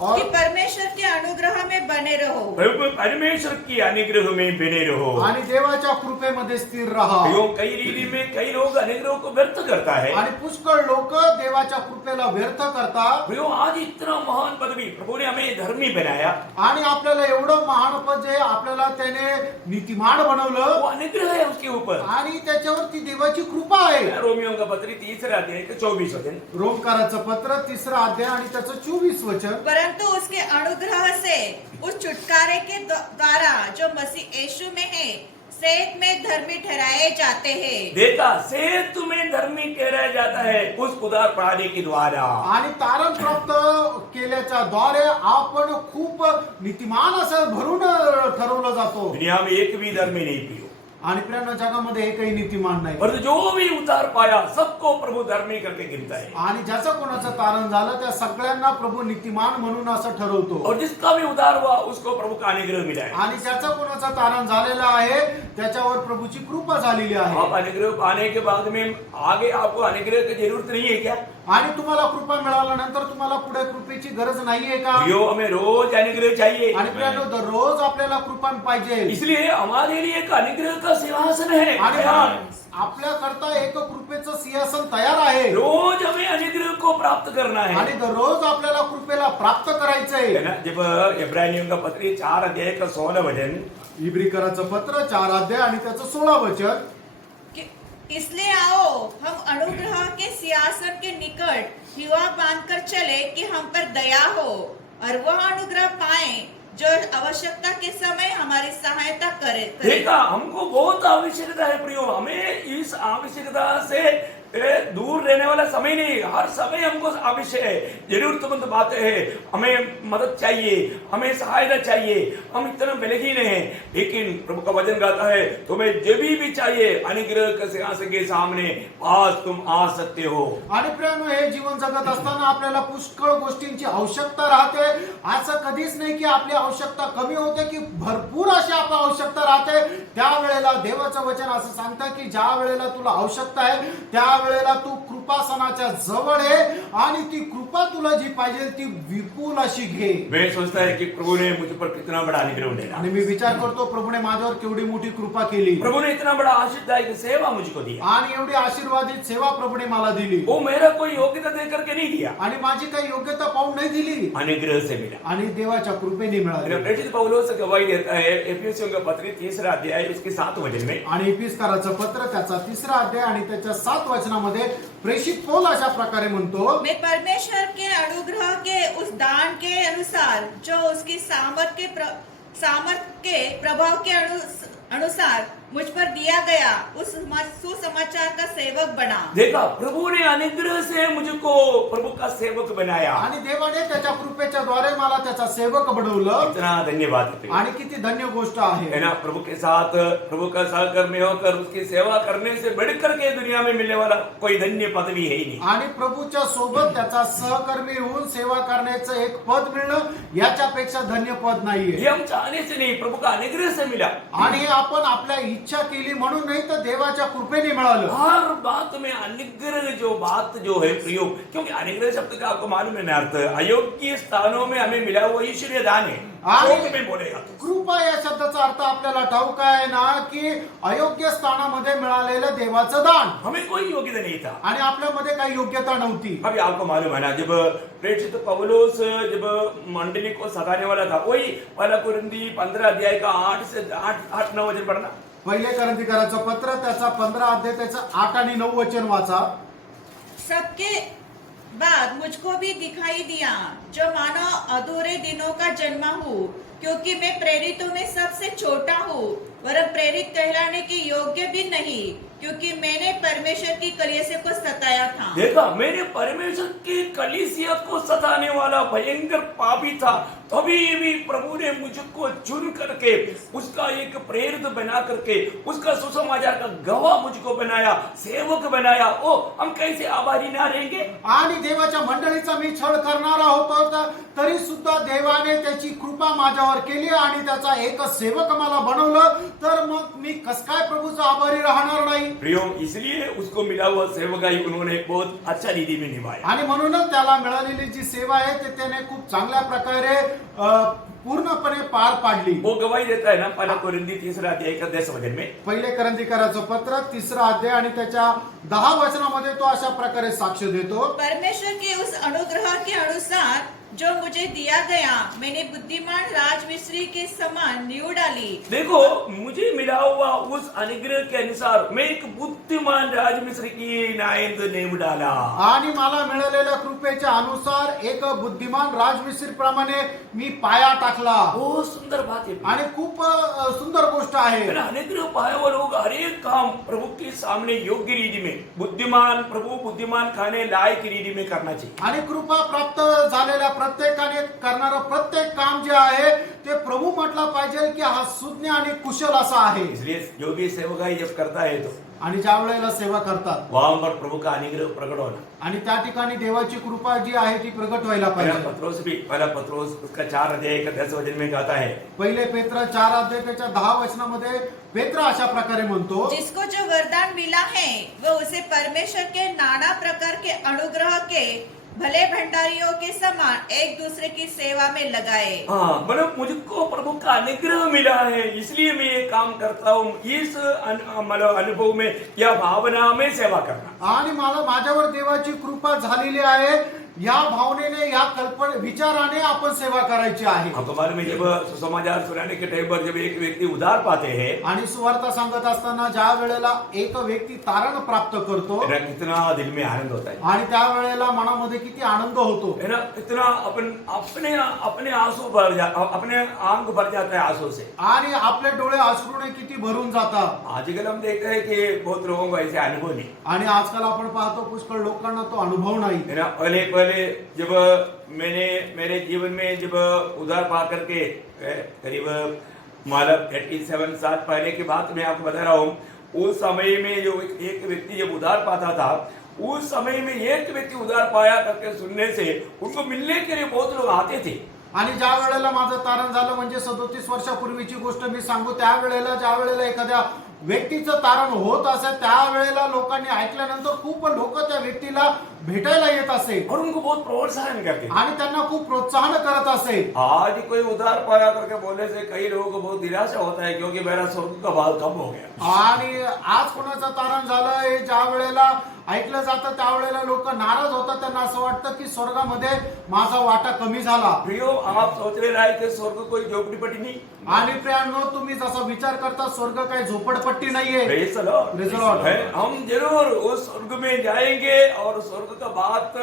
और कि परमेश्वर के अनुग्रह में बने रहो. प्रभु परमेश्वर की अनुग्रह में बने रहो. आणि देवाच्या कृपेमध्ये स्थिर राहा. क्यों कई रीति में कई लोग अनुग्रह को व्यर्थ करता है. आणि पुष्कळ लोक देवाच्या कृपेला व्यर्थ करतात. प्रभु आज इतना महान पदवी प्रभु ने हमें धर्मी बनाया. आणि आपल्याला एवढं महान पद जे आपल्याला त्याने नीतिमान बनवलं. वो अनुग्रह है उसके ऊपर. आणि त्याच्यावर ती देवाची कृपा आहे. रोमियो का पत्री 3 अध्याय का 24 वचन. रोमकाराचं पत्र 3 अध्याय आणि त्याचं 24 वचन. परंतु उसके अनुग्रह से उस छुटकारे के द्वारा जो मसीह यीशु में है सेत में धर्मी ठहराए जाते हैं. देखा सेत में धर्मी ठहराया जाता है उस उद्धार पाने के द्वारा. आणि तारण प्राप्त केल्याच्या द्वारे आपण खूप नीतिमान असं भरून ठरवलं जातो. दुनिया में एक भी धर्मी नहीं पियो. आणि प्रियांनो, जगामध्ये एकही नीतिमान नाही. पर जो भी उतार पाया सबको प्रभु धर्मी करके गिनता है. आणि ज्याचं कोणाचं तारण झालं त्या सगळ्यांना प्रभु नीतिमान म्हणून असं ठरवतो. और जिसका भी उद्धार हुआ उसको प्रभु का अनुग्रह मिला है. आणि ज्याचं कोणाचं तारण झालेलं आहे त्याच्यावर प्रभूची कृपा झालेली आहे. आप अनुग्रह पाने के बाद में आगे आपको अनुग्रह की जरूरत नहीं है क्या? आणि तुम्हाला कृपा मिळाल्यानंतर तुम्हाला पुढे कृपेची गरज नाहीये का? यो हमें रोज अनुग्रह चाहिए. आणि प्रियांनो, दररोज आपल्याला कृपा पाहिजे. इसलिए हमारे लिए एक अनुग्रह का सिंहासन है. आणि आपल्या करता एक कृपेचं सिंहासन तयार आहे. रोज हमें अनुग्रह को प्राप्त करना है. आणि दररोज आपल्याला कृपेला प्राप्त करायचंय. है ना? जब इब्रानियों का पत्री 4 अध्याय का 16 वचन, इब्रिकराचं पत्र 4 अध्याय आणि त्याचं 16 वचन, इसलिए आओ हम अनुग्रह के सिंहासन के निकट हिवा बांधकर चले कि हम पर दया हो और वह अनुग्रह पाए जो आवश्यकता के समय हमारी सहायता करे. देखा, हमको बहुत आवश्यकता है प्रियो. हमें इस आवश्यकता से दूर रहने वाला समय नहीं. हर समय हमको आवश्यक है, जरूरतमंद बातें है. हमें मदद चाहिए, हमें सहायता चाहिए. हम इतना बलहीन हैं, लेकिन प्रभु का वचन कहता है तुम्हें जब भी चाहिए अनुग्रह के सिंहासन के सामने आज तुम आ सकते हो. आणि प्रियांनो, हे जीवन जगत असताना आपल्याला पुष्कळ गोष्टींची आवश्यकता राहते. असं कधीच नाही की आपली आवश्यकता कमी होते, की भरपूर अशी आपली आवश्यकता राहते. त्यावेळेला देवाचं वचन असं सांगतं की ज्या वेळेला तुला आवश्यकता आहे त्या वेळेला तू कृपासनाच्या जवळ आहे आणि ती कृपा तुला जी पाहिजे ती विपुल अशी घे. मैं सोचता है कि प्रभु ने मुझ पर कितना बड़ा अनुग्रह दिया. आणि मी विचार करतो प्रभूने माझ्यावर केवढी मोठी कृपा केली. प्रभु ने इतना बड़ा आशीर्वाद सेवा मुझको दिया. आणि एवढी आशीर्वादित सेवा प्रभूने मला दिली. वो मेरा कोई योग्यता दे करके नहीं दिया, आणि माझी काही योग्यता पाहून नाही दिली, अनुग्रह से मिला. आणि देवाच्या कृपेने मिळाली. प्रेषित पौलुस गवाही देता है एफिसियों का पत्र 3 अध्याय उसके 7 वचन में. आणि इफिसकाराचं पत्र त्याचा 3 अध्याय आणि त्याच्या 7 वचनामध्ये प्रेषित पौल अशा प्रकारे म्हणतो, मैं परमेश्वर के अनुग्रह के उस दान के अनुसार जो उसकी सामर्थ के प्रभाव के अनुसार मुझ पर दिया गया उस सुसमाचार का सेवक बना. देखा, प्रभु ने अनुग्रह से मुझको प्रभु का सेवक बनाया. आणि देवाने त्याच्या कृपेच्या द्वारे मला त्याचा सेवक बनवलं. इतना धन्यवाद है. आणि किती धन्य गोष्ट है आहे. ना? प्रभु के साथ प्रभु का सहकर्मी होकर उसकी सेवा करने से बढ़कर के दुनिया में मिलने वाला कोई धन्य पदवी है ही नहीं. आणि प्रभूच्या सोबत त्याचा सहकर्मी होऊन सेवा करण्याचं एक पद मिळणं याच्यापेक्षा धन्य पद नाहीये. ये हम चाहने से नहीं, प्रभु का अनुग्रह से मिला. आणि आपण आपल्या इच्छा केली म्हणून नाही तर देवाच्या कृपेने मिळालं. हर बात में अनुग्रह जो बात जो है प्रयोग, क्योंकि अनुग्रह शब्द का आपको मालूम है ना अर्थ, अयोग्य स्थानों में हमें मिला हुआ ईश्वरीय दान है. आणि में बोलेगा कृपा या शब्दाचा अर्थ आपल्याला ठाऊक आहे ना की अयोग्य स्थानामध्ये मिळालेलं देवाचं दान. हमें कोई योग्यता नहीं था. आणि आपल्यामध्ये काही योग्यता नव्हती. अभी आपको मालूम है ना, जब प्रेषित पौलुस जब मंडली को सताने वाला था, वही पहला कुरिन्थी 15 अध्याय का 8-9 वचन पढ़ना. पहिले करंथीकराचं पत्र त्याचा 15 अध्याय त्याचं 8 आणि 9 वचन वाचा. सबके बाद मुझको भी दिखाई दिया जो मानो अधूरे दिनों का जन्मा हूँ, क्योंकि मैं प्रेरितों में सबसे छोटा हूँ, वरन प्रेरित कहलाने के योग्य भी नहीं, क्योंकि मैंने परमेश्वर की कलीसिया को सताया था. देखा, मैंने परमेश्वर की कलीसिया को सताने वाला भयंकर पापी था, तभी भी प्रभु ने मुझको चुन करके उसका एक प्रेरित बना करके उसका सुसमाचार का गवाह मुझको बनाया, सेवक बनाया. ओ, हम कैसे आभारी ना रहेंगे. आणि देवाच्या मंडळीचा मी छळ करणारा होतो तरी सुद्धा देवाने त्याची कृपा माझ्यावर केली आणि त्याचा एक सेवक मला बनवलं, तर मग मी कस काय प्रभूचा आभारी राहणार नाही. प्रियो, इसलिए उसको मिला हुआ सेवकाई उन्होंने बहुत अच्छा रीति में निभाया. आणि म्हणूनच त्याला मिळालेली जी सेवा आहे ते त्याने खूप चांगल्या प्रकारे पूर्णपणे पार पाडली. वो गवाही देता है ना, पहला कुरिन्थी 3 अध्याय का 10 वचन में. पहिले करंथीकराचं पत्र 3 अध्याय आणि त्याच्या 10 वचनामध्ये तो अशा प्रकारे साक्ष देतो. परमेश्वर के उस अनुग्रह के अनुसार जो मुझे दिया गया, मैंने बुद्धिमान राजमिस्त्री के समान नींव डाली. देखो, मुझे मिला हुआ उस अनुग्रह के अनुसार मैं एक बुद्धिमान राजमिस्त्री की नायंद नींव डाला. आणि मला मिळालेल्या कृपेच्या अनुसार एक बुद्धिमान राजमिस्त्री प्रमाणे मी पाया टाकला. राखला. बहुत सुंदर बात है आणि खूप सुंदर गोष्ट आहे. मेरा अनुग्रह पाए हुए लोग हर एक काम प्रभु के सामने योग्य रीति में बुद्धिमान प्रभु बुद्धिमान खाने लायक रीति में करना चाहिए. आणि कृपा प्राप्त झालेल्या प्रत्येकाने करणारं प्रत्येक काम जे आहे ते प्रभू म्हटलं पाहिजे की हा सुज्ञ आणि कुशल असा आहे. इसलिए जो भी सेवकाई जब करता है तो आणि ज्या वेळेला सेवा करतात वहां पर प्रभु का अनुग्रह प्रकट होना. आणि त्या ठिकाणी देवाची कृपा जी आहे ती प्रगट व्हायला पाहिजे. पहला पत्रोस उसका 4 अध्याय का 10 वचन में कहता है. पहिले पेत्र 4 अध्याय त्याच्या 10 वचनामध्ये पेत्र अशा प्रकारे म्हणतो, जिसको जो वरदान मिला है वो उसे परमेश्वर के नाना प्रकार के अनुग्रह के भले भंडारियों के समान एक दूसरे की सेवा में लगाए. हाँ मतलब मुझको प्रभु का अनुग्रह मिला है इसलिए मैं ये काम करता हूँ. इस मतलब अनुभव में या भावना में सेवा करना. आणि मला माझ्यावर देवाची कृपा झालेली आहे या भावनेने या विचाराने आपण सेवा करायची आहे. आपको मालूम है जब सुसमाचार सुनाने के टाइम पर जब एक व्यक्ति उधार पाते हैं आणि सुवार्ता सांगत असताना ज्या वेळेला एक व्यक्ति तारण प्राप्त करतो मेरा कितना दिल में आनंद होता है. आणि त्या वेळेला मनामध्ये किती आनंद होतो. है ना कितना अपने अपने आंसू अपने आंख भर जाता है आंसू से. आणि आपले डोळे अश्रूने किती भरून जातात. आजकल हम देखते हैं कि बहुत लोगों को ऐसे अनुभव नहीं आणि आजकाल आपण पाहतो पुष्कळ लोकांना तो अनुभव नाही. है ना. पहले जब मैंने मेरे जीवन में जब उधार पा करके करीब मतलब 87 साल पहले की बात मैं आपको बता रहा हूँ. उस समय में जो एक व्यक्ति जब उधार पाता था उस समय में एक व्यक्ति उधार पाया करके सुनने से उनको मिलने के लिए बहुत लोग आते थे. आणि ज्या वेळेला माझं तारण झालं म्हणजे 37 वर्षापूर्वीची गोष्ट मी सांगू, त्या वेळेला ज्या वेळेला एखाद्या व्यक्तीचं तारण होत असे त्यावेळेला लोकांनी ऐकल्यानंतर खूप लोक त्या व्यक्तीला भेटायला येत असे और उनको बहुत प्रोत्साहन करते. आणि त्यांना खूप प्रोत्साहन करत असे. आज कोई उधार पाया करके बोलने से कई लोगों को बहुत निराशा होता है क्योंकि मेरा स्वर्ग का भाव कम हो गया. आणि आज कोणाचं तारण झालं ज्या वेळेला ऐकलं जातं त्यावेळेला लोक नाराज होतात. त्यांना असं वाटतं की स्वर्गामध्ये माझा वाटा कमी झाला. प्रियो आप सोचले रहे कि स्वर्ग कोई झोपड़ीपट्टी नहीं. आणि प्रियांनो तुम्ही जसा विचार करता स्वर्ग काय झोपडपट्टी नाहीये. Praise the Lord. Praise the Lord. हम जरूर उस स्वर्ग में जाएंगे और स्वर्ग का बात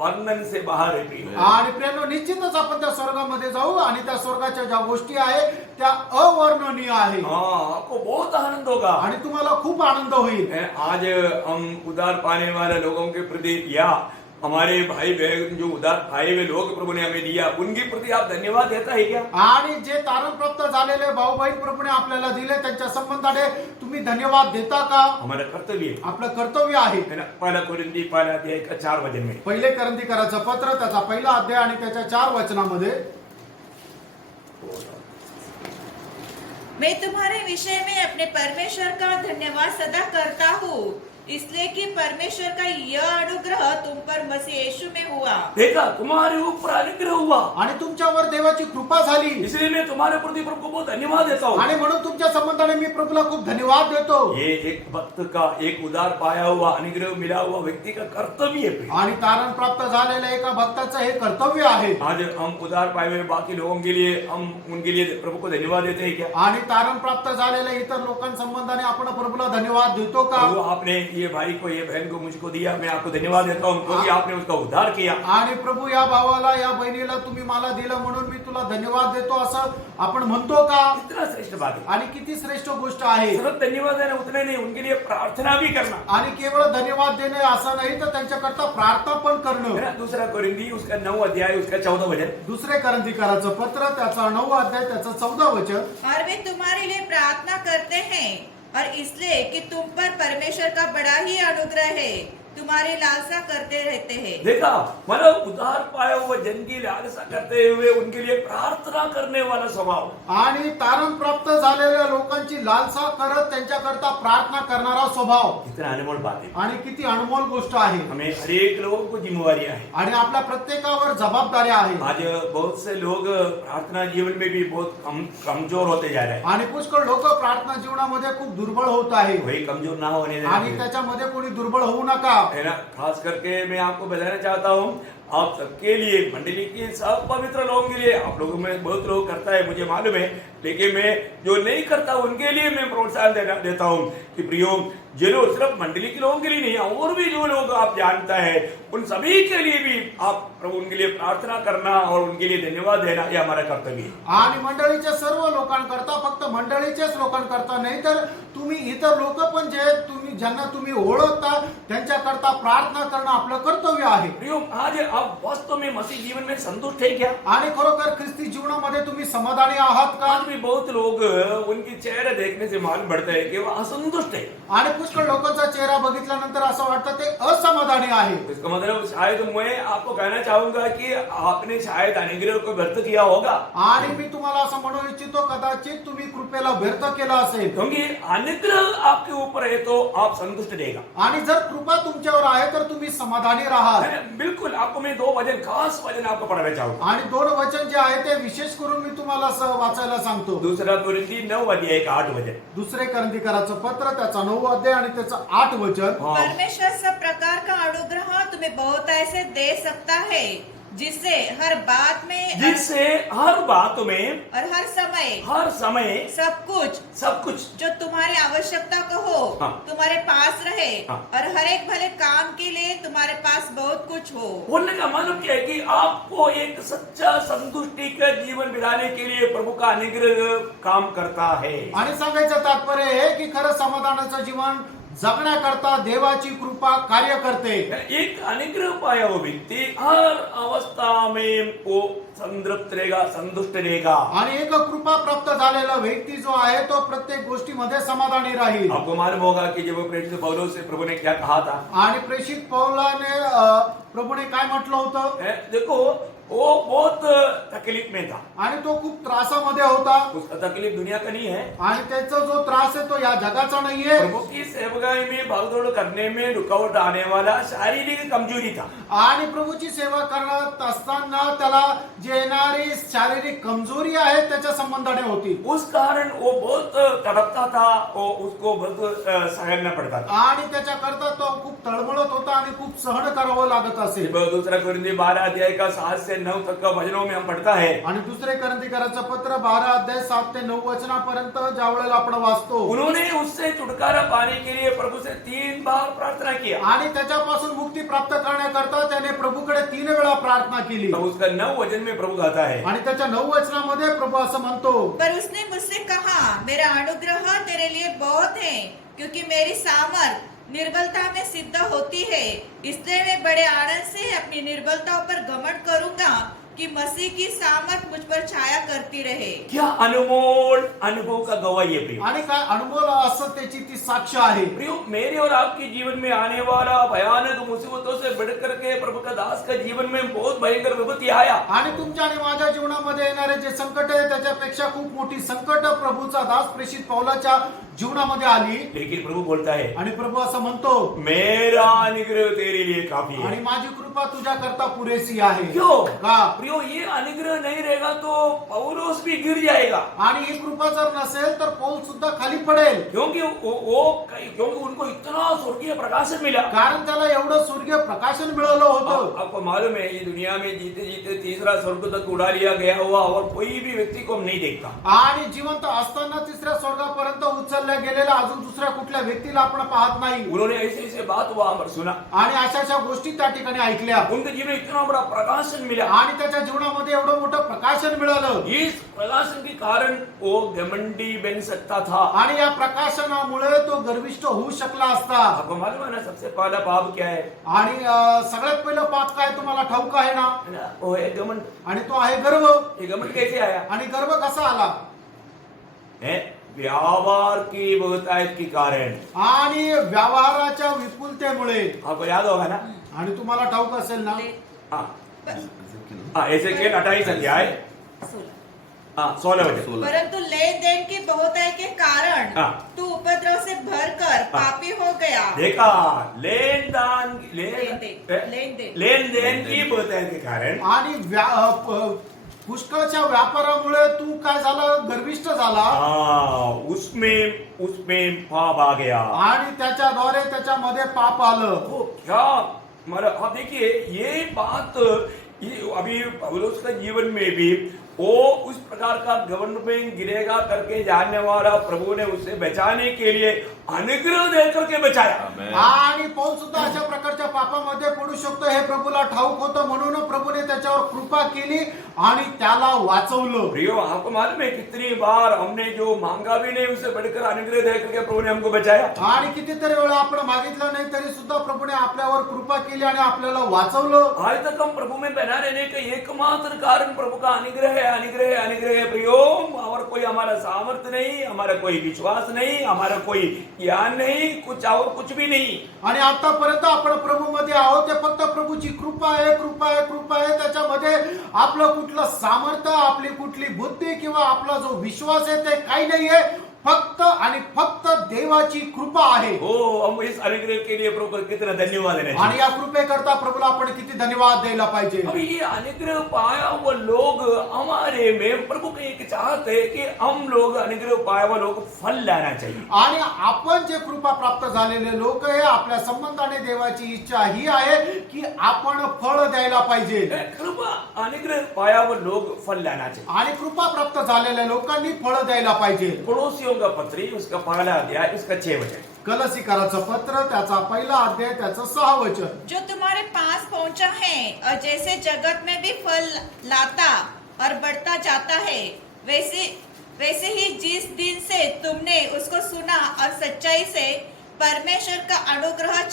वर्णन से बाहर है प्रियो. आणि प्रियांनो निश्चितच आपण त्या स्वर्गामध्ये जाऊ आणि त्या स्वर्गाच्या ज्या गोष्टी आहेत त्या अवर्णनीय आहे. हाँ आपको बहुत आनंद होगा. आणि तुम्हाला खूप आनंद होईल. आज हम उधार पाने वाले लोगों के प्रति या हमारे भाई बहन जो उधार पाए हुए लोग प्रभु ने हमें दिया उनके प्रति आप धन्यवाद देता है क्या. आणि जे तारण प्राप्त झालेले भाऊ बहीण प्रभूने आपल्याला दिले त्यांच्या संबंधाने तुम्ही धन्यवाद देता का. हमारा कर्तव्य आपलं कर्तव्य आहे. है ना. पहला कोरिन्थी पहला अध्याय का 4 वचन में पहिले करंथीकराचं पत्र त्याचा पहिला अध्याय आणि त्याच्या 4 वचनामध्ये मैं तुम्हारे विषय में अपने परमेश्वर का धन्यवाद सदा करता हूँ इसलिए कि परमेश्वर का यह अनुग्रह तुम पर मसीह यीशु में हुआ. देखा तुम्हारे ऊपर अनुग्रह हुआ आणि तुमच्यावर देवाची कृपा झाली. इसलिए मैं तुम्हारे प्रति प्रभु को बहुत धन्यवाद देता हूँ. आणि म्हणून तुमच्या संबंधाने मी प्रभूला खूप धन्यवाद देतो. ये एक भक्त का एक उधार पाया हुआ अनुग्रह मिला हुआ व्यक्ति का कर्तव्य है प्रिय. आणि तारण प्राप्त झालेल्या एका भक्ताचं हे कर्तव्य आहे. आज हम उधार पाए हुए बाकी लोगों के लिए हम उनके लिए प्रभु को धन्यवाद देते हैं क्या. आणि तारण प्राप्त झालेल्या इतर लोकांसंबंधाने आपण प्रभूला धन्यवाद देतो का. प्रभु आपने ये भाई को ये बहन को मुझको दिया मैं आपको धन्यवाद देता हूँ क्योंकि आपने उसका उद्धार किया. आणि प्रभू या भावाला या बहिणीला तुम्ही मला दिलं म्हणून मी तुला धन्यवाद देतो असं आपण म्हणतो का. इतना श्रेष्ठ बात है. आणि किती श्रेष्ठ गोष्ट आहे. सिर्फ धन्यवाद देना उतने नहीं उनके लिए प्रार्थना भी करना. आणि केवळ धन्यवाद देणे असं नाही तर त्यांच्याकरता प्रार्थना पण करणं. है ना. दूसरा कोरिन्थी उसका 9 अध्याय उसका 14 वचन. दुसरे करंथीकराचं पत्र त्याचा 9 अध्याय त्याचं 14 वचन. और वे तुम्हारे लिए प्रार्थना करते हैं और इसलिए कि तुम पर परमेश्वर का बड़ा ही अनुग्रह है तुम्हारी लालसा करते रहते हैं. देखा मतलब उधार पाया हुआ जन की लालसा करते हुए उनके लिए प्रार्थना करने वाला स्वभाव. आणि तारण प्राप्त झालेल्या लोकांची लालसा करत त्यांच्याकरता प्रार्थना करणारा स्वभाव. कितना अनमोल बात है. आणि किती अनमोल गोष्ट आहे. हमें हर एक लोगों को जिम्मेवारी है. आणि आपल्या प्रत्येकावर जबाबदारी आहे. आज बहुत से लोग प्रार्थना जीवन में भी बहुत कमजोर होते जा रहे हैं. आणि पुष्कळ लोक प्रार्थना जीवनामध्ये खूप दुर्बळ होत आहे. वही कमजोर ना होने देना. आणि त्याच्यामध्ये कोणी दुर्बळ होऊ नका. है ना. खास करके मैं आपको बताना चाहता हूँ आप सबके लिए मंडली के सब पवित्र लोगों के लिए आप लोगों में बहुत लोग करता है मुझे मालूम है लेकिन मैं जो नहीं करता उनके लिए मैं प्रोत्साहन देता हूँ कि प्रियो जो लोग सिर्फ मंडली के लोगों के लिए नहीं, और भी जो लोग आप जानता है उन सभी के लिए भी आप प्रभु उनके लिए प्रार्थना करना और उनके लिए धन्यवाद देना हे हमारा कर्तव्य आहे. आणि मंडळीच्या सर्व लोकांकरता, फक्त मंडळीच्याच लोकांकरता नाही तर तुम्ही इतर लोक पण जे ज्यांना तुम्ही ओळखता त्यांच्याकरता प्रार्थना करणं आपलं कर्तव्य आहे. प्रियो, आज आप वास्तव में मसीह जीवन में संतुष्ट है क्या? आणि खरोखर ख्रिस्ती जीवनामध्ये तुम्ही समाधानी आहात का? आज भी बहुत लोग उनकी चेहरा देखने से मालूम पड़ता है कि वो असंतुष्ट है. आणि पुष्कळ लोकांचा चेहरा बघितल्यानंतर असं वाटतं ते असमाधानी आहे. इसका मतलब शायद मैं आपको कहना चाहूंगा कि आपने शायद अनुग्रह को व्यर्थ किया होगा. आणि मी तुम्हाला असं म्हणू इच्छितो, कदाचित तुम्ही कृपेला व्यर्थ केला असेल. क्योंकि अनुग्रह आपके ऊपर है तो आप संतुष्ट रहेगा. आणि जर कृपा तुमच्यावर आहे तर तुम्ही समाधानी राहाल. बिल्कुल. आपको मैं 2 वचन, खास वचन आपको पढ़ाना चाहूंगा. आणि 2 वचन जे आहे ते विशेष करून मी तुम्हाला वाचायला सांगतो. दूसरा कुरिन्थी 9 अध्याय का 8 वचन. दुसरे करंथीकराचं पत्र त्याचा 9 अध्याय आणि त्याचं 8 वचन. परमेश्वर सब प्रकार का अनुग्रह तुम्हें बहुत ऐसे दे सकता है जिससे हर बात में और हर समय सब कुछ जो तुम्हारी आवश्यकता को हो तुम्हारे पास रहे और हर एक भले काम के लिए तुम्हारे पास बहुत कुछ हो. बोलने का मतलब क्या है कि आपको एक सच्चा संतुष्टि का जीवन बिताने के लिए प्रभु का अनुग्रह काम करता है. आणि सांगायचं तात्पर्य आहे की खरं समाधानाचं जीवन जगण्याकरता देवाची कृपा कार्य करते. एक अनुग्रह पाया वो व्यक्ति हर अवस्था में वो संतृप्त रहेगा, संतुष्ट रहेगा. आणि एक कृपा प्राप्त झालेला व्यक्ती जो आहे तो प्रत्येक गोष्टीमध्ये समाधानी राहील. आपको मालूम होगा कि जब प्रेरित पौलुस से प्रभु ने क्या कहा था. आणि प्रेषित पौलाने प्रभूने काय म्हटलं होतं. देखो, वो बहुत तकलीफ में था आणि तो खूप त्रासामध्ये होता. उसका तकलीफ दुनिया का नहीं है. आणि त्याचा जो त्रास आहे तो या जगाचा नाहीये. प्रभु की सेवकाई में भागदौड़ करने में रुकावट आने वाला शारीरिक कमजोरी था. आणि प्रभूची सेवा करत असताना त्याला जे येणारी शारीरिक कमजोरी आहे त्याच्या संबंधाने होती. उस कारण वो बहुत तड़पता था, वो उसको बहुत सहना पड़ता था. आणि त्याच्याकरता तो खूप तळमळत होता आणि खूप सहन करावं लागत असेल. दूसरा कुरिन्थी 12 अध्याय का 7 से 9 तक का वचनों में हम पढ़ता है. आणि दुसरे करंथीकराचं पत्र 12 अध्याय 7 ते 9 वचनापर्यंत ज्या वेळेला आपण वाचतो. उन्होंने उससे छुटकारा पाने के लिए प्रभु से 3 बार प्रार्थना किया. आणि त्याच्यापासून मुक्ती प्राप्त करण्याकरता त्याने प्रभूकडे 3 वेळा प्रार्थना केली. तो उसका 9 वचन में प्रभु कहता है. आणि त्याच्या 9 वचनामध्ये प्रभू असं म्हणतो, पर उसने मुझसे कहा, मेरा अनुग्रह तेरे लिए बहुत है, क्योंकि मेरी सामर्थ निर्बलता में सिद्ध होती है. इसलिए मैं बड़े आनंद से अपनी निर्बलताओं पर घमंड करूंगा कि मसीह की सामर्थ मुझ पर छाया करती रहे. क्या अनमोल अनुभव का गवाही है प्रियो. आणि काय अनुभव असं त्याची ती साक्ष आहे. प्रियो, मेरे और आपके जीवन में आने वाला भयानक मुसीबतों से बढ़कर के प्रभु का दास का जीवन में बहुत भयंकर विपत्ति आया. आणि तुमच्या आणि माझ्या जीवनामध्ये येणारे जे संकट आहे त्याच्यापेक्षा खूप मोठी संकट प्रभूचा दास प्रेषित पौलाच्या जीवनामध्ये आली. लेकिन प्रभु बोलता है, आणि प्रभू असं म्हणतो, मेरा अनुग्रह तेरे लिए काफी है. आणि माझी कृपा तुझ्या करता पुरेसी आहे. क्यों? का? प्रियो, ये अनुग्रह नहीं रहेगा तो पौलुस भी गिर जाएगा. आणि ही कृपा जर नसेल तर पौल सुद्धा खाली पडेल. क्योंकि क्योंकि उनको इतना स्वर्गीय प्रकाशन मिला. कारण त्याला एवढं स्वर्गीय प्रकाशन मिळालं होतं. आपको मालूम है, ये दुनिया में जीते जीते तीसरा स्वर्ग तक उड़ा लिया गया हुआ और कोई भी व्यक्ति को हम नहीं देखता. आणि जिवंत असताना तिसऱ्या स्वर्गापर्यंत उचलल्या गेलेला अजून दुसऱ्या कुठल्या व्यक्तीला आपण पाहत नाही. उन्होंने ऐसे बात हुआ हम सुना. आणि अशा गोष्टी त्या ठिकाणी ऐकल्या. उनके जीवन में इतना बड़ा प्रकाशन मिला. आणि त्याच्या जीवनामध्ये एवढं मोठं प्रकाशन मिळालं. इस प्रकाशन के कारण वो घमंडी बन सकता था. आणि या प्रकाशनामुळे तो गर्विष्ठ होऊ शकला असता. आपको मालूम है ना, सबसे पहला पाप क्या है? आणि सगळ्यात पहिलं पाप काय तुम्हाला ठाऊक आहे ना? वो है घमंड. आणि तो आहे गर्व. ये घमंड कैसे आया? आणि गर्व कसा आला? व्यवहार की बहुतायत के कारण. आणि व्यवहाराच्या विपुलतेमुळे. आपको याद होगा ना? आणि तुम्हाला ठाऊक असेल ना? एसेकिएल 28 अध्याय 16 वचन. परंतु लेन देन की बहुतायत के कारण तू उपद्रव से भरकर पापी हो गया. देखा, लेन देन की बहुतायत के कारण. आणि पुष्कळच्या व्यापारामुळे तू काय झालं? गर्विष्ठ झाला. उसमें पाप आ गया. आणि त्याच्याद्वारे त्याच्यामध्ये पाप आलं. क्या मतलब आप देखिए, ये बात ये अभी पौलुस का जीवन में भी वो उस प्रकार का गवर्नमेंट में गिरेगा करके जानने वाला प्रभु ने उसे बचाने के लिए अनुग्रह देकर के बचाया। आणि पौल सुद्धा अशा प्रकारच्या पापामध्ये पडू शकतो हे प्रभूला ठाऊक होतं, म्हणून प्रभूने त्याच्यावर कृपा केली आणि त्याला वाचवलं. प्रियो, आपको मालूम है कितनी बार हमने जो मांगा भी नहीं उससे बढ़कर अनुग्रह देकर के प्रभु ने हमको बचाया। आणि कितीतरी वेळा आपण मागितलं नाही तरी सुद्धा प्रभूने आपल्यावर कृपा केली आणि आपल्याला वाचवलं. आज तक हम प्रभु में बना रहने का एकमात्र कारण प्रभु का अनुग्रह है, अनुग्रह है, अनुग्रह है। प्रियो, और कोई हमारा सामर्थ्य नहीं, हमारा कोई विश्वास नहीं, हमारा कोई ज्ञान नहीं, कुछ और कुछ भी नहीं. आणि आतापर्यंत आपण प्रभू मध्ये आहोत, ते फक्त प्रभूची कृपा आहे, कृपा आहे, कृपा आहे. त्याच्यामध्ये आपलं कुठलं सामर्थ्य, आपली कुठली बुद्धी किंवा आपला जो विश्वास आहे ते काही नाहीये, फक्त आणि फक्त देवाची कृपा आहे. हो, हम इस अनुग्रह के लिए प्रभु को कितना धन्यवाद देना चाहिए. आणि या कृपेकरता प्रभूला आपण किती धन्यवाद द्यायला पाहिजे. अब ये अनुग्रह पाया हुआ लोग हमारे में प्रभु की एक चाहत है कि हम लोग अनुग्रह पाया हुआ लोग फल लाना चाहिए. आणि आपण जे कृपा प्राप्त झालेले लोक आहे, आपल्या संबंधाने देवाची इच्छा ही आहे की आपण फळ द्यायला पाहिजे. कृपा अनुग्रह पाया हुआ लोग फल लाना चाहिए. आणि कृपा प्राप्त झालेल्या लोकांनी फळ द्यायला पाहिजे. पड़ोसियों का पत्री उसका पहला अध्याय उसका 6 वचन. कलसीकराचं पत्र त्याचा पहिला अध्याय त्याचं 6 वचन. जो तुम्हारे पास पहुंचा है और जैसे जगत में भी फल लाता और बढ़ता जाता है, वैसे ही जिस दिन से तुमने उसको सुना और सच्चाई से परमेश्वर का अनुग्रह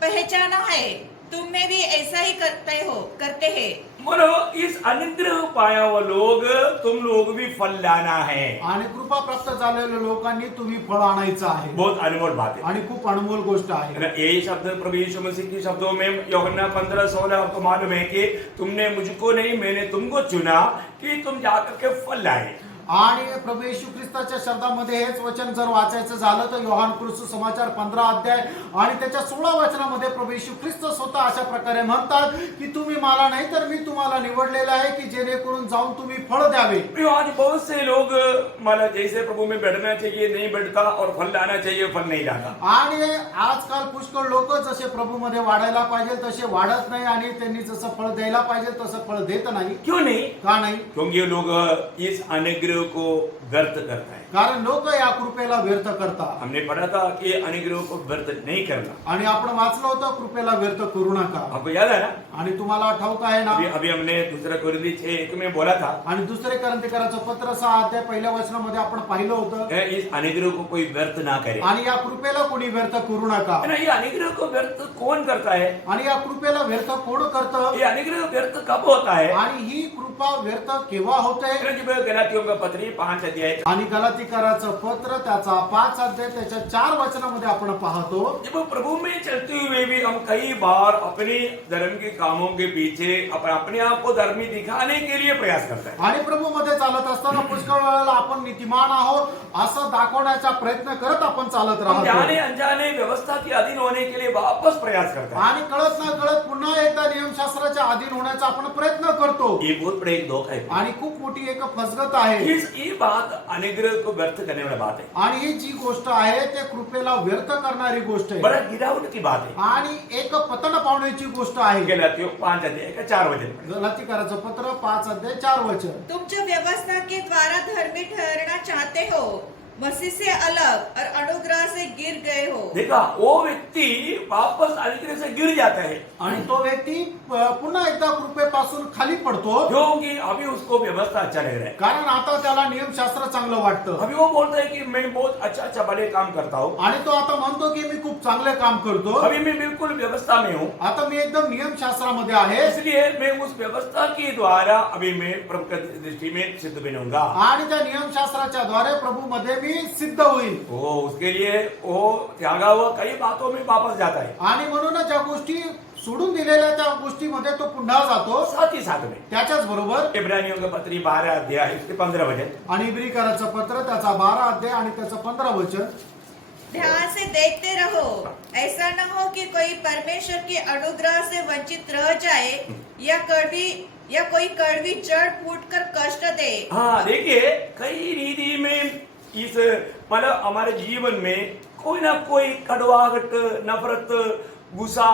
पहचाना है, तुम में भी ऐसा ही करते हैं. बोलो, इस अनुग्रह पाया हुआ लोग तुम लोग भी फल लाना है. आणि कृपा प्राप्त झालेल्या लोकांनी तुम्ही फळ आणायचं आहे. बहुत अनमोल बात है. आणि खूप अनमोल गोष्ट आहे. यही शब्द प्रभु यीशु मसीह के शब्दों में यूहन्ना 15:16 आपको मालूम है कि तुमने मुझको नहीं, मैंने तुमको चुना कि तुम जाकर के फल लाए. आणि प्रभू येशू ख्रिस्ताच्या शब्दामध्ये हेच वचन जर वाचायचं झालं तर योहान सुसमाचार 15 अध्याय आणि त्याच्या 16 वचनामध्ये प्रभू येशू ख्रिस्त स्वतः अशा प्रकारे म्हणतात की तुम्ही मला नाही तर मी तुम्हाला निवडलेलं आहे की जेणेकरून जाऊन तुम्ही फळ द्यावे. आज बहुत से लोग मतलब जैसे प्रभु में बढ़ना चाहिए नहीं बढ़ता और फल लाना चाहिए फल नहीं लाता. आणि आजकाल पुष्कळ लोक जसे प्रभू मध्ये वाढायला पाहिजे तसे वाढत नाही आणि त्यांनी जसं फळ द्यायला पाहिजे तसं फळ देत नाही. क्यों नहीं? का नाही? क्योंकि ये लोग इस अनुग्रह को व्यर्थ करता है. कारण लोक या कृपेला व्यर्थ करतात. हमने पढ़ा था कि अनुग्रह को व्यर्थ नहीं करना. आणि आपण वाचलं होतं कृपेला व्यर्थ करू नका. आपको याद है ना? आणि तुम्हाला ठाऊक आहे ना, अभी हमने दूसरा कोरिन्थी 6:1 में बोला था. आणि दुसरे करंथीकराचं पत्र 6 अध्याय पहिल्या वचनामध्ये आपण पाहिलं होतं इस अनुग्रह को कोई व्यर्थ ना करे. आणि या कृपेला कोणी व्यर्थ करू नका. है ना? ये अनुग्रह को व्यर्थ कौन करता है? आणि या कृपेला व्यर्थ कोण करतं? ये अनुग्रह व्यर्थ कब होता है? आणि ही कृपा व्यर्थ केव्हा होते? गलातियों का पत्री 5 अध्याय. आणि गलातीकराचं पत्र त्याचा 5 अध्याय त्याच्या 4 वचनामध्ये आपण पाहतो. जब प्रभु में चलते हुए भी हम कई बार अपने धर्म के कामों के पीछे अपने आप को धर्मी दिखाने के लिए प्रयास करते हैं. आणि प्रभू मध्ये चालत असताना पुष्कळ वेळेला आपण नीतिमान आहोत असं दाखवण्याचा प्रयत्न करत आपण चालत हम जाने राहतो. अनजाने व्यवस्था के अधीन होने के लिए वापस प्रयास करते हैं. आणि कळत न कळत पुन्हा एकदा नियमशास्त्राच्या अधीन होण्याचा आपण प्रयत्न करतो. ये बहुत बड़ा एक धोखा है. आणि खूप मोठी एक फसगत आहे. ये बात अनुग्रह को व्यर्थ करने वाली बात है. आणि ही जी गोष्ट आहे ते कृपेला व्यर्थ करणारी गोष्ट आहे. बड़ा गिरावट की बात है. आणि एक पतन पावण्याची गोष्ट आहे. गलातियों 5 अध्याय का 4 वचन. गलातीकराचं पत्र 5 अध्याय 4 वचन. तुम जो व्यवस्था के द्वारा धर्मी ठहरना चाहते हो, मसीह से अलग और अनुग्रह से गिर गए हो. देखा, वो व्यक्ति वापस अनुग्रह से गिर जाता है. आणि तो व्यक्ती पुन्हा एकदा कृपेपासून खाली पडतो. क्योंकि अभी उसको व्यवस्था अच्छा लग रहा है. कारण आता त्याला नियमशास्त्र चांगलं वाटतं. अभी वो बोलता है कि मैं बहुत अच्छा बड़े काम करता हूँ. आणि तो आता म्हणतो की मी खूप चांगले काम करतो. अभी मैं बिल्कुल व्यवस्था में हूँ. आता मी एकदम नियमशास्त्रामध्ये आहे. इसलिए मैं उस व्यवस्था के द्वारा अभी मैं प्रभु की दृष्टि में सिद्ध बनूंगा. आणि त्या नियमशास्त्राच्या द्वारे प्रभू मध्ये मी सिद्ध होईल. वो उसके लिए वो त्यागा हुआ कई बातों में वापस जाता है. आणि म्हणूनच ज्या गोष्टी सोडून दिलेल्या त्या गोष्टीमध्ये तो पुन्हा जातो. साथ ही साथ में त्याच्याच बरोबर इब्रानियों का पत्री 12 अध्याय उसके 15 वचन. आणि इब्रिकराचं पत्र त्याचा 12 अध्याय आणि त्याचं 15 वचन. ध्यान से देखते रहो, ऐसा न हो कि कोई परमेश्वर के अनुग्रह से वंचित रह जाए या कोई कड़वी जड़ फूटकर कष्ट दे. हाँ, देखिए, कई रीति में इस मतलब हमारे जीवन में कोई ना कोई कड़वाहट, नफरत, गुस्सा,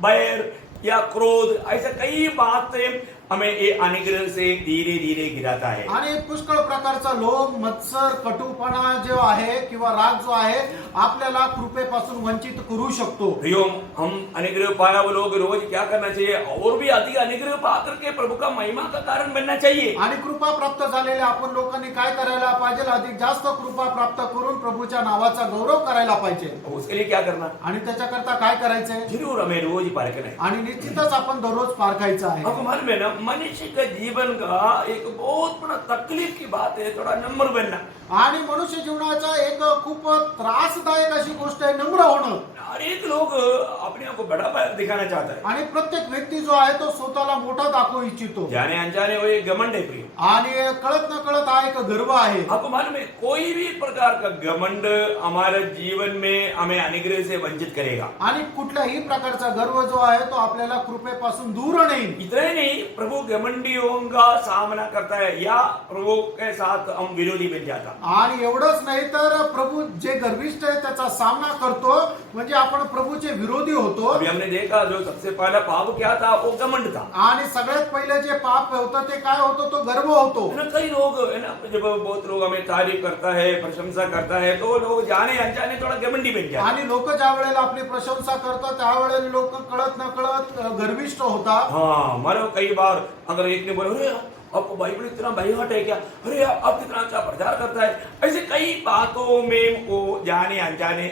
बैर या क्रोध, ऐसे कई बातें हमें ये अनुग्रह से धीरे धीरे गिराता है। आणि पुष्कळ प्रकारचा लोभ, मत्सर, कटुपणा जो आहे किंवा राग जो आहे आपल्याला कृपेपासून वंचित करू शकतो. प्रियो, हम अनुग्रह पाया वो लोग रोज क्या करना चाहिए? और भी अधिक अनुग्रह पा करके प्रभु का महिमा का कारण बनना चाहिए। आणि कृपा प्राप्त झालेल्या आपण लोकांनी काय करायला पाहिजे? अधिक जास्त कृपा प्राप्त करून प्रभूच्या नावाचा गौरव करायला पाहिजे. उसके लिए क्या करना? आणि त्याच्याकरता काय करायचंय? जरूर हमें रोज पारखना है। आणि निश्चितच आपण दररोज पारखायचं आहे. आपको मालूम है ना, मनुष्य का जीवन का एक बहुत बड़ा तकलीफ की बात है थोड़ा नम्र बनना। आणि मनुष्य जीवनाचा एक खूप त्रासदायक अशी गोष्ट आहे नम्र होणं. हर एक लोग अपने आप को बड़ा दिखाना चाहता है। आणि प्रत्येक व्यक्ती जो आहे तो स्वतःला मोठा दाखवू इच्छितो. जाने अनजाने वो एक घमंड है प्रिय। आणि कळत न कळत हा एक गर्व आहे. आपको मालूम है, कोई भी प्रकार का घमंड हमारे जीवन में हमें अनुग्रह से वंचित करेगा। आणि कुठल्याही प्रकारचा गर्व जो आहे तो आपल्याला कृपेपासून दूर नेईल. इतना ही नहीं, प्रभु घमंडियों का सामना करता है या प्रभु के साथ हम विरोधी बन जाता। आणि एवढंच नाही तर प्रभू जे गर्विष्ठ आहे त्याचा सामना करतो म्हणजे आपण प्रभूचे विरोधी होतो. अभी हमने देखा जो सबसे पहला पाप क्या था, वो घमंड था। आणि सगळ्यात पहिले जे पाप होतं ते काय होतं? तो गर्व होतो. है ना, कई लोग है ना, जब बहुत लोग हमें तारीफ करता है, प्रशंसा करता है, तो लोग जाने अनजाने थोड़ा घमंडी बन जाते। आणि लोक ज्या वेळेला आपली प्रशंसा करतात त्यावेळेला लोक कळत न कळत गर्विष्ठ होतात. हाँ, मानो कई बार अगर एक ने बोला, अरे आपको बाइबल इतना बाइहट है क्या? अरे आप कितना अच्छा प्रचार करता है। ऐसे कई बातों में वो जाने अनजाने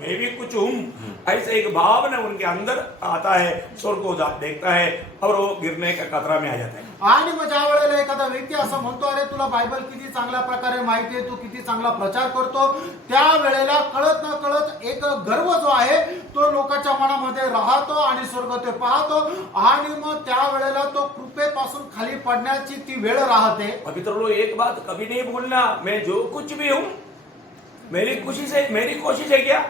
मैं भी कुछ हूँ ऐसे एक भावना उनके अंदर आता है। स्वर्ग को देखता है और वो गिरने का खतरा में आ जाता है। आणि मग ज्या वेळेला एखादा व्यक्ती असं म्हणतो, अरे तुला बायबल किती चांगल्या प्रकारे माहिती आहे, तू किती चांगला प्रचार करतो, त्या वेळेला कळत न कळत एक गर्व जो आहे तो लोकांच्या मनामध्ये राहतो आणि स्वर्ग ते पाहतो आणि मग त्या वेळेला तो कृपेपासून खाली पडण्याची ती वेळ राहते. अभी तो लोग एक बात कभी नहीं भूलना, मैं जो कुछ भी हूँ मेरी कोशिश है क्या?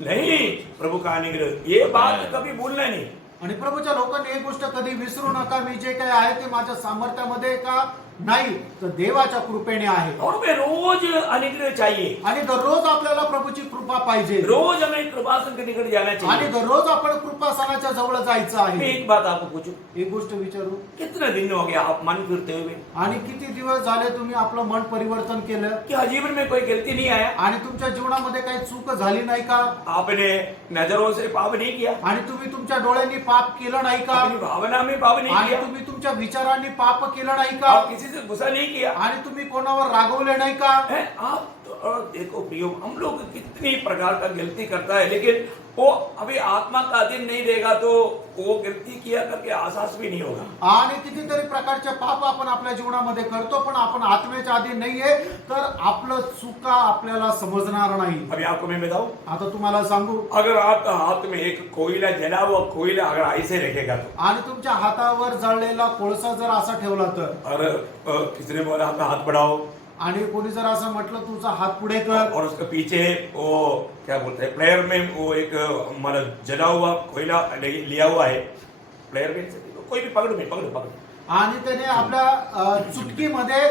नहीं, प्रभु का अनुग्रह, ये बात कभी भूलना नहीं। आणि प्रभूच्या लोकांनी एक गोष्ट कधी विसरू नका, मी जे काही आहे ते माझ्या सामर्थ्यामध्ये का नाही तर देवाच्या कृपेने आहे. और हमें रोज अनुग्रह चाहिए। आणि दररोज आपल्याला प्रभूची कृपा पाहिजे. रोज हमें कृपासन के निकट जाना आणि चाहिए। दररोज आपण कृपासनाच्या जवळ जायचं मैं आहे. एक बात आपको पूछूं, एक गोष्ट विचारू, कितने दिन हो गया आप मन फिरते हुए? आणि किती दिवस झाले तुम्ही आपलं मन परिवर्तन केलं? क्या जीवन में कोई गलती नहीं आया? आणि तुमच्या जीवनामध्ये काही चूक झाली नाही का? आपने नजरों से पाप नहीं किया? आणि तुम्ही तुमच्या डोळ्यांनी पाप केलं नाही का? अपनी भावना में पाप नहीं आणि किया? तुम्ही तुमच्या विचारांनी पाप केलं नाही का? आप किसी से गुस्सा नहीं किया? आणि तुम्ही कोणावर रागवले नहीं का? है आप और देखो प्रियो, हम लोग कितनी प्रकार का गलती करता है, लेकिन वो अभी आत्मा का अधीन नहीं रहेगा तो वो गलती किया करके आसास भी नहीं होगा। आणि कितीतरी प्रकारचे पाप आपण आपल्या जीवनामध्ये करतो, पण आपण आत्मेच्या अधीन नाहीये तर आपलं चुका आपल्याला समजणार नाही. अभी आपको मैं बताऊं, आता तुम्हाला सांगू, अगर आपका हाथ में एक कोयला जला हुआ कोयला अगर ऐसे रखेगा तो, आणि तुमच्या हातावर जळलेला कोळसा जर असा ठेवला तर, और किसी ने बोला अपना हाथ बढ़ाओ आणि कोणी जर असं म्हटलं तुझा हात पुढे कर, और उसके पीछे वो क्या बोलते हैं, प्लेयर में वो एक मतलब जला हुआ कोयला लिया हुआ है, प्लेयर में से कोई भी पकड़ो आणि त्याने आपल्या चुटकीमध्ये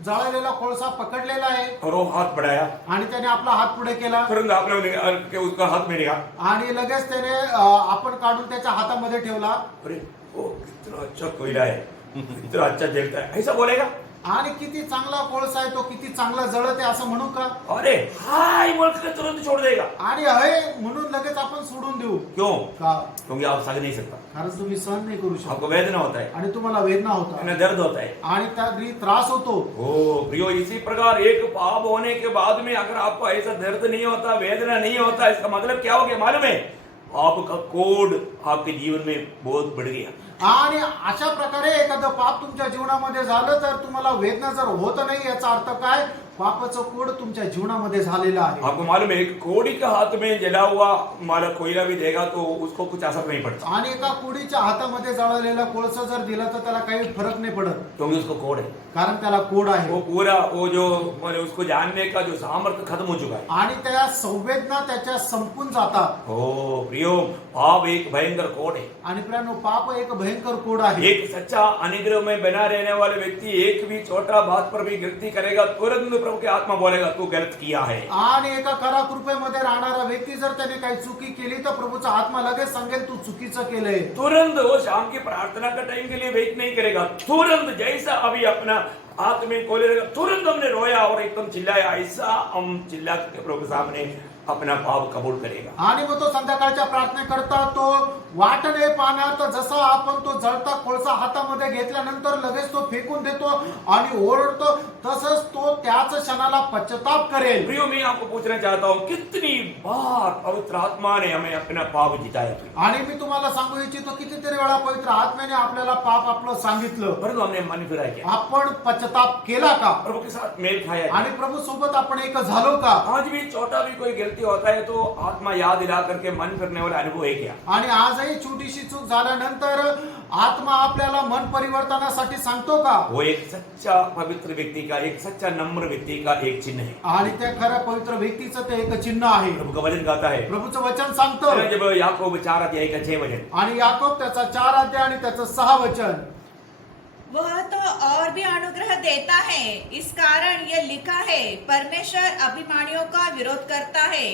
जळलेला कोळसा पकडलेला आहे और वो हाथ बढ़ाया, आणि त्याने आपला हात पुढे केला तुरंत आपने उसका हाथ में लिया, आणि लगेच त्याने आपण काढून त्याच्या हातामध्ये ठेवला. अरे वो कितना अच्छा कोयला है, इतना अच्छा जलता है, ऐसा बोलेगा? आणि किती चांगला कोळसा आहे तो, किती चांगला जळत आहे असं म्हणू का? अरे हाय बोल के तुरंत छोड़ देगा। आणि आहे म्हणून लगेच आपण सोडून देऊ क्यों? का? क्योंकि आप सह नहीं सकता, कारण तुम्ही सहन नाही करू शकत आपको वेदना होता है, आणि तुम्हाला वेदना होता दर्द होता है। आणि त्यावेळी त्रास होतो. ओ प्रियो, इसी प्रकार एक पाप होने के बाद में अगर आपको ऐसा दर्द नहीं होता, वेदना नहीं होता, इसका मतलब क्या हो गया मालूम है? आपका कोड आपके जीवन में बहुत बढ़ गया। आणि अशा प्रकारे एखादं पाप तुमच्या जीवनामध्ये झालं तर तुम्हाला वेदना जर होत नाही याचा अर्थ काय? पापाचं कोड तुमच्या जीवनामध्ये झालेलं आहे. आपको मालूम है, एक कोड़ी का हाथ में जला हुआ माला कोयला भी देगा तो उसको कुछ असर नहीं पड़ता, आणि एका कोडीच्या हातामध्ये जळलेला कोळसा जर दिला तर त्याला काही फरक नाही पडत, क्योंकि उसको कोड है। कारण त्याला कोड आहे. वो पूरा वो जो मतलब उसको जानने का जो सामर्थ्य खत्म हो चुका है। आणि त्या संवेदना त्याच्या संपून जातात. ओ प्रियो, पाप एक भयंकर कोड है। आणि प्रियानो, पाप एक भयंकर कोड आहे. एक सच्चा अनुग्रह में बना रहने वाले व्यक्ती एक भी छोटा बात पर भी गलती करेगा, तुरंत प्रभु की आत्मा बोलेगा तू गलत किया है। आणि एका खरा कृपेमध्ये राहणारा व्यक्ती व्यक्ती जर त्याने काही चुकी केली तर प्रभूचा आत्मा लगेच सांगेल तू चुकीचं केलंय. तुरंत वो शाम की प्रार्थना का टाइम के लिए वेट नहीं करेगा, तुरंत जैसा अभी अपना हाथ में खोले रहेगा, तुरंत हमने रोया और एकदम चिल्लाया, ऐसा हम चिल्ला के प्रभु के सामने अपना पाप कबूल करेगा. आणि मग तो संध्याकाळच्या प्रार्थनेकरता तो वाट नाही पाहणार, तर जसा आपण तो जळता कोळसा हातामध्ये घेतल्यानंतर लगेच तो फेकून देतो आणि ओरडतो, तसंच तो त्याच क्षणाला पश्चाताप करेल. प्रियो, मैं आपको पूछना चाहता हूँ, कितनी बार पवित्र आत्मा ने हमें अपना पाप जिताया, आणि मी तुम्हाला सांगू इच्छितो कितीतरी वेळा पवित्र आत्म्याने आपल्याला पाप आपलं सांगितलं, परंतु हमने मन फिराया क्या? आपण पश्चाताप केला का प्रभु के साथ मेल खाया क्या? आणि प्रभू सोबत आपण एक झालो का. आज भी छोटा भी कोई गलती होता है तो आत्मा याद दिला करके मन फिरने वाला अनुभव है क्या? आणि आजही छोटीशी चूक झाल्यानंतर आत्मा आपल्याला मन परिवर्तनासाठी सांगतो का. वो एक सच्चा पवित्र व्यक्ति का, एक सच्चा नम्र व्यक्ति का एक चिन्ह है. आणि त्या खऱ्या पवित्र व्यक्तीचं ते एक चिन्ह आहे. प्रभु का वचन कहता है, प्रभूचं वचन सांगतं. जब याकूब 4 अध्याय का 6 वचन, आणि याकोब त्याचा 4 अध्याय आणि त्याचं 6 वचन, वह तो और भी अनुग्रह देता है, इस कारण यह लिखा है, परमेश्वर अभिमानियों का विरोध करता है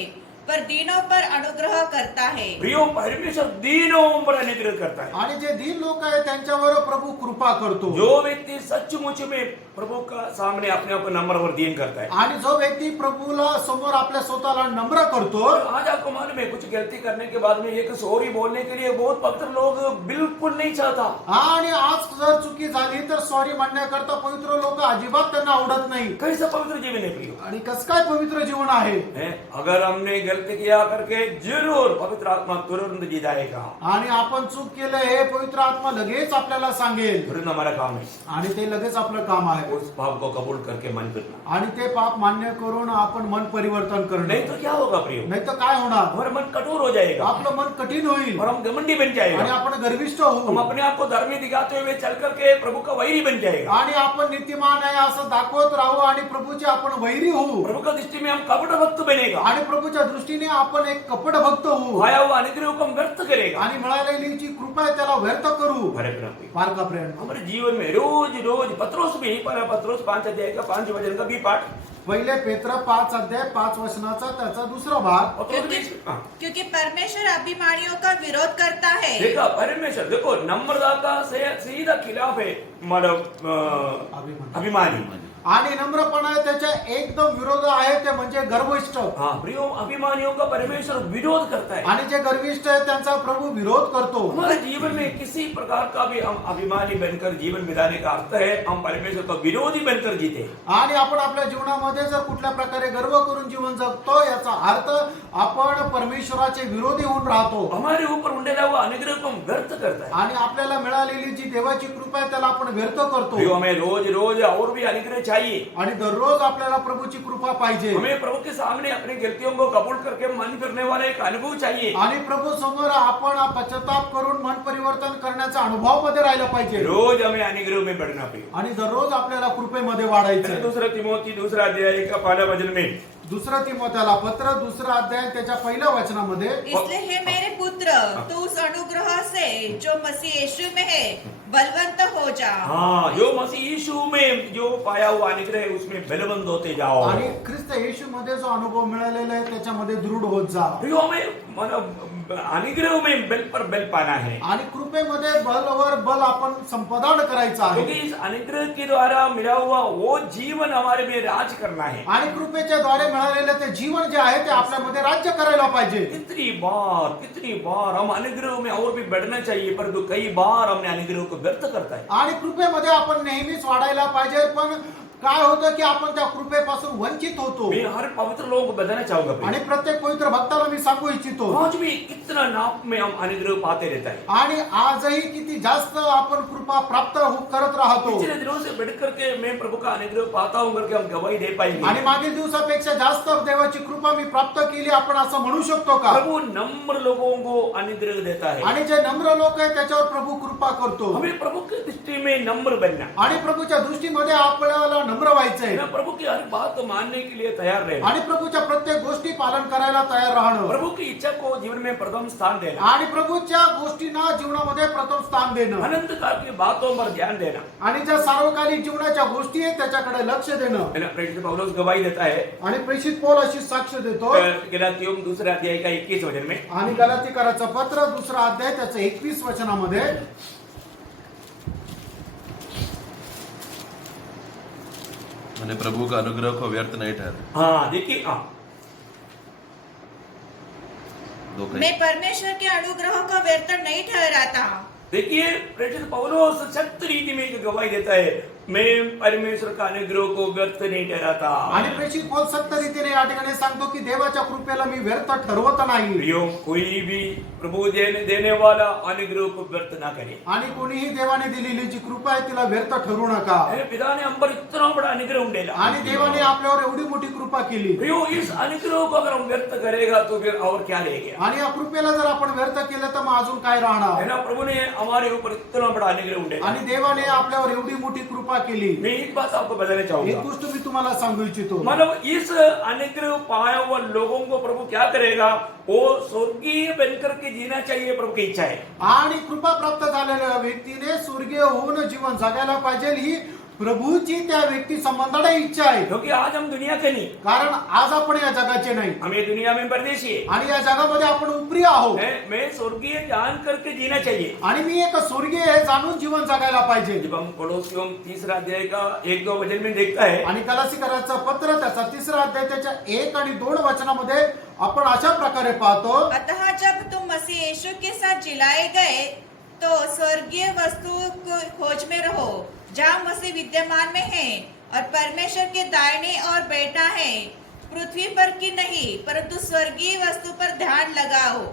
पर दीनों पर अनुग्रह करता है. प्रियो, परमेश्वर दीनों पर अनुग्रह करता है. आणि जे दीन लोक आहेत त्यांच्यावर प्रभू कृपा करतो. जो व्यक्ति सचमुच में प्रभु का सामने अपने आप को नम्र और दीन करता है, आणि जो व्यक्ती प्रभूला समोर आपल्या स्वतःला नम्र करतो. और आज आपको मालूम है, कुछ गलती करने के बाद में एक सॉरी बोलने के लिए बहुत पवित्र लोग बिल्कुल नहीं चाहता. आणि आज जर चुकी झाली तर सॉरी म्हणण्याकरता पवित्र लोक अजिबात त्यांना आवडत नाही. कैसा पवित्र जीवन है प्रियो? आणि कसं काय पवित्र जीवन आहे. अगर हमने गलती किया करके जरूर पवित्र आत्मा तुरंत जिताएगा. आणि आपण चूक केलं हे पवित्र आत्मा लगेच आपल्याला सांगेल. तुरंत हमारा काम है आणि ते लगेच आपलं काम आहे. उस पाप को कबूल करके मन फिरना. आणि ते पाप मान्य करून आपण मन परिवर्तन नहीं करणं. तो क्या होगा प्रियो? नाही तर काय होणार. हमारा मन कठोर हो जाएगा आपलं मन कठीण होईल और हम घमंडी बन आणि जाएगा. आपण गर्विष्ठ हम होऊ अपने आप को धर्मी दिखाते हुए चल करके प्रभु का वैरी बन जाएगा. आणि आपण नीतिमान आहे असं दाखवत राहू आणि प्रभूचे आपण वैरी होऊ प्रभु का दृष्टि में हम कपट भक्त बनेगा. आणि प्रभूच्या दृष्टीने आपण एक कपट भक्त होऊ आया हुआ अनुग्रह को हम व्यर्थ करेगा. आणि मिळालेली जी कृपा आहे त्याला व्यर्थ करू. हरे प्रभु, फार का प्रेम. हमारे जीवन में रोज रोज पत्रोस भी पहला पत्रोस 5 अध्याय का 5 वचन का भी पाठ. पहिले पेत्र 5 अध्याय 5 वचनाचा त्याचा दुसरा भाग. पत्रोस क्योंकि भी- हाँ. क्योंकि परमेश्वर अभिमानियों का विरोध करता है. देखा, परमेश्वर देखो नम्रता का सीधा खिलाफ है मतलब अभिमानी. आणि नम्रपणा आहे त्याच्या एकदम विरोध आहे ते म्हणजे गर्विष्ठ. हाँ प्रियो, अभिमानियों का परमेश्वर विरोध करता है. आणि जे गर्विष्ठ आहे त्यांचा प्रभू विरोध करतो. हमारे जीवन में किसी प्रकार का भी हम अभिमानी बनकर जीवन बिताने का अर्थ है हम परमेश्वर का विरोधी बनकर जीते. आणि आपण आपल्या जीवनामध्ये जर कुठल्या प्रकारे गर्व करून जीवन जगतो याचा अर्थ आपण परमेश्वराचे विरोधी होऊन राहतो. हमारे ऊपर उंडेला हुआ अनुग्रह को हम व्यर्थ करता है. आणि आपल्याला मिळालेली जी देवाची कृपा आहे त्याला आपण व्यर्थ करतो. प्रियो, हमें रोज रोज और भी अनुग्रह चाहिए. आणि दररोज आपल्याला प्रभूची कृपा पाहिजे. हमें प्रभु के सामने अपनी गलतियों को कबूल करके मन फिरने वाला एक अनुभव चाहिए. आणि प्रभू समोर आपण पश्चाताप करून मन परिवर्तन करण्याचा अनुभव मध्ये राहिला पाहिजे. रोज हमें अनुग्रह में बढ़ना प्रियो. आणि दररोज आपल्याला कृपेमध्ये वाढायचं. दूसरा तिमोथी 2 अध्याय का 1 वचन में, दुसरा तिमोथेला पत्र 2 अध्याय त्याच्या पहिल्या वचनामध्ये, इसलिए हे मेरे पुत्र, तू उस अनुग्रह से जो मसीह यीशु में है बलवंत हो जा. हाँ, जो मसीह यीशु में जो पाया हुआ अनुग्रह है उसमें बलवंत होते जाओ. आणि ख्रिस्त येशू मध्ये जो अनुभव मिळालेला आहे त्याच्यामध्ये दृढ होत जा. प्रियो, हमें मतलब अनुग्रह में बल पर बल पाना है. आणि कृपेमध्ये बलवर बल आपण संपादन करायचं आहे. क्योंकि इस अनुग्रह के द्वारा मिला हुआ वो जीवन हमारे में राज करना है. आणि कृपेच्या द्वारे मिळालेलं ते जीवन जे आहे ते आपल्यामध्ये राज्य करायला पाहिजे. कितनी बार हम अनुग्रह में और भी बढ़ना चाहिए, परंतु कई बार हमने अनुग्रह को व्यर्थ करता है. आणि कृपेमध्ये आपण नेहमीच वाढायला पाहिजे, पण काय होतं की आपण त्या कृपेपासून वंचित होतो. मैं हर पवित्र लोगों को बताना चाहूंगा प्रिय. आणि प्रत्येक पवित्र भक्ताला मी सांगू इच्छितो, आज भी कितना नाप में हम अनुग्रह पाते रहता है. आणि आजही किती जास्त आपण कृपा प्राप्त करत राहतो. पिछले दिनों से बढ़ करके मैं प्रभु का अनुग्रह पाता हूं करके हम गवाही दे पाएंगे. आणि मागील दिवसापेक्षा जास्त देवाची कृपा मी प्राप्त केली आपण असं म्हणू शकतो का. प्रभु नम्र लोगों को अनुग्रह देता है. आणि जे नम्र लोक आहेत त्याच्यावर प्रभू कृपा करतो. हमें प्रभु की दृष्टि में नम्र बनना. आणि प्रभूच्या दृष्टीमध्ये आपल्याला नम्र व्हायचंय ना प्रभु की हर बात मानने के लिए तैयार रहना, आणि प्रभूच्या प्रत्येक गोष्टी पालन करायला तयार राहणं प्रभु की इच्छा को जीवन में प्रथम स्थान देना, आणि प्रभूच्या गोष्टींना जीवनामध्ये प्रथम स्थान देणं अनंत काल की बातों पर ध्यान देना। आणि ज्या सार्वकालिक जीवनाच्या गोष्टी आहेत त्याच्याकडे लक्ष देणं। है ना, प्रेरित पौलुस गवाही देता है आणि प्रेषित पौल अशी साक्ष देतो गलातियों दूसरे अध्याय का 21 वचन में, आणि गलातीकराचं पत्र दुसरा अध्याय त्याचं 21 वचनामध्ये मैंने प्रभु का अनुग्रह को व्यर्थ नहीं ठहरा। हाँ देखिए, हाँ दो कहीं मैं परमेश्वर के अनुग्रह का व्यर्थ नहीं ठहराता। देखिए प्रेरित पौलुस सख्त रीति में एक गवाही देता है, मैं परमेश्वर का अनुग्रह को व्यर्थ नहीं ठहराता। आणि प्रेषित पौल सत्य रीतीने या ठिकाणी सांगतो की देवाच्या कृपेला मी व्यर्थ ठरवत नाही प्रियो, कोई भी प्रभु देने वाला अनुग्रह को व्यर्थ ना करे। आणि कोणीही देवाने दिलेली जी कृपा आहे तिला व्यर्थ ठरवू नका। मेरे पिता ने हम पर इतना बड़ा अनुग्रह उंडेला, आणि देवाने आपल्यावर एवढी मोठी कृपा केली प्रियो इस अनुग्रह को अगर हम व्यर्थ करेगा तो फिर और क्या रहेगा? आणि या कृपेला जर आपण व्यर्थ केलं तर मग अजून काय है राहणार? ना, प्रभु ने हमारे ऊपर इतना बड़ा अनुग्रह उंडेला। आणि देवाने आपल्यावर एवढी मोठी कृपा केली। मैं एक बात आपको बताना एक चाहूंगा, गोष्ट मी तुम्हाला सांगू इच्छितो, मतलब इस अनुग्रह पाए हुए लोगों को प्रभु क्या करेगा, वो स्वर्गीय बनकर के जीना चाहिए, प्रभु की इच्छा है। आणि कृपा प्राप्त झालेल्या व्यक्तीने स्वर्गीय होऊन जीवन जगायला पाहिजे ही प्रभूची त्या व्यक्ती संबंधाने इच्छा आहे। क्योंकि आज हम दुनिया के नहीं, कारण आज आपण या जगाचे नाही हम ये दुनिया में परदेशी है। आणि या जगामध्ये आपण उपरी आहोत मैं स्वर्गीय जान करके जीना चाहिए। आणि मी एक स्वर्गीय हे जाणून जीवन जगायला पाहिजे। जब हम कोलोसियों 3 अध्याय का 1-2 वचन में देखता है, आणि गलातीकराचं पत्र त्याचा 3 अध्याय त्याच्या 1 आणि 2 वचनामध्ये आपण अशा प्रकारे पाहतो, अतः जब तुम मसीह यीशु के साथ जिलाए गए तो स्वर्गीय वस्तु को खोज में रहो जहाँ मसीह विद्यमान में है और परमेश्वर के दाहिने और बैठा है। पृथ्वी पर की नहीं परंतु स्वर्गीय वस्तु पर ध्यान लगाओ।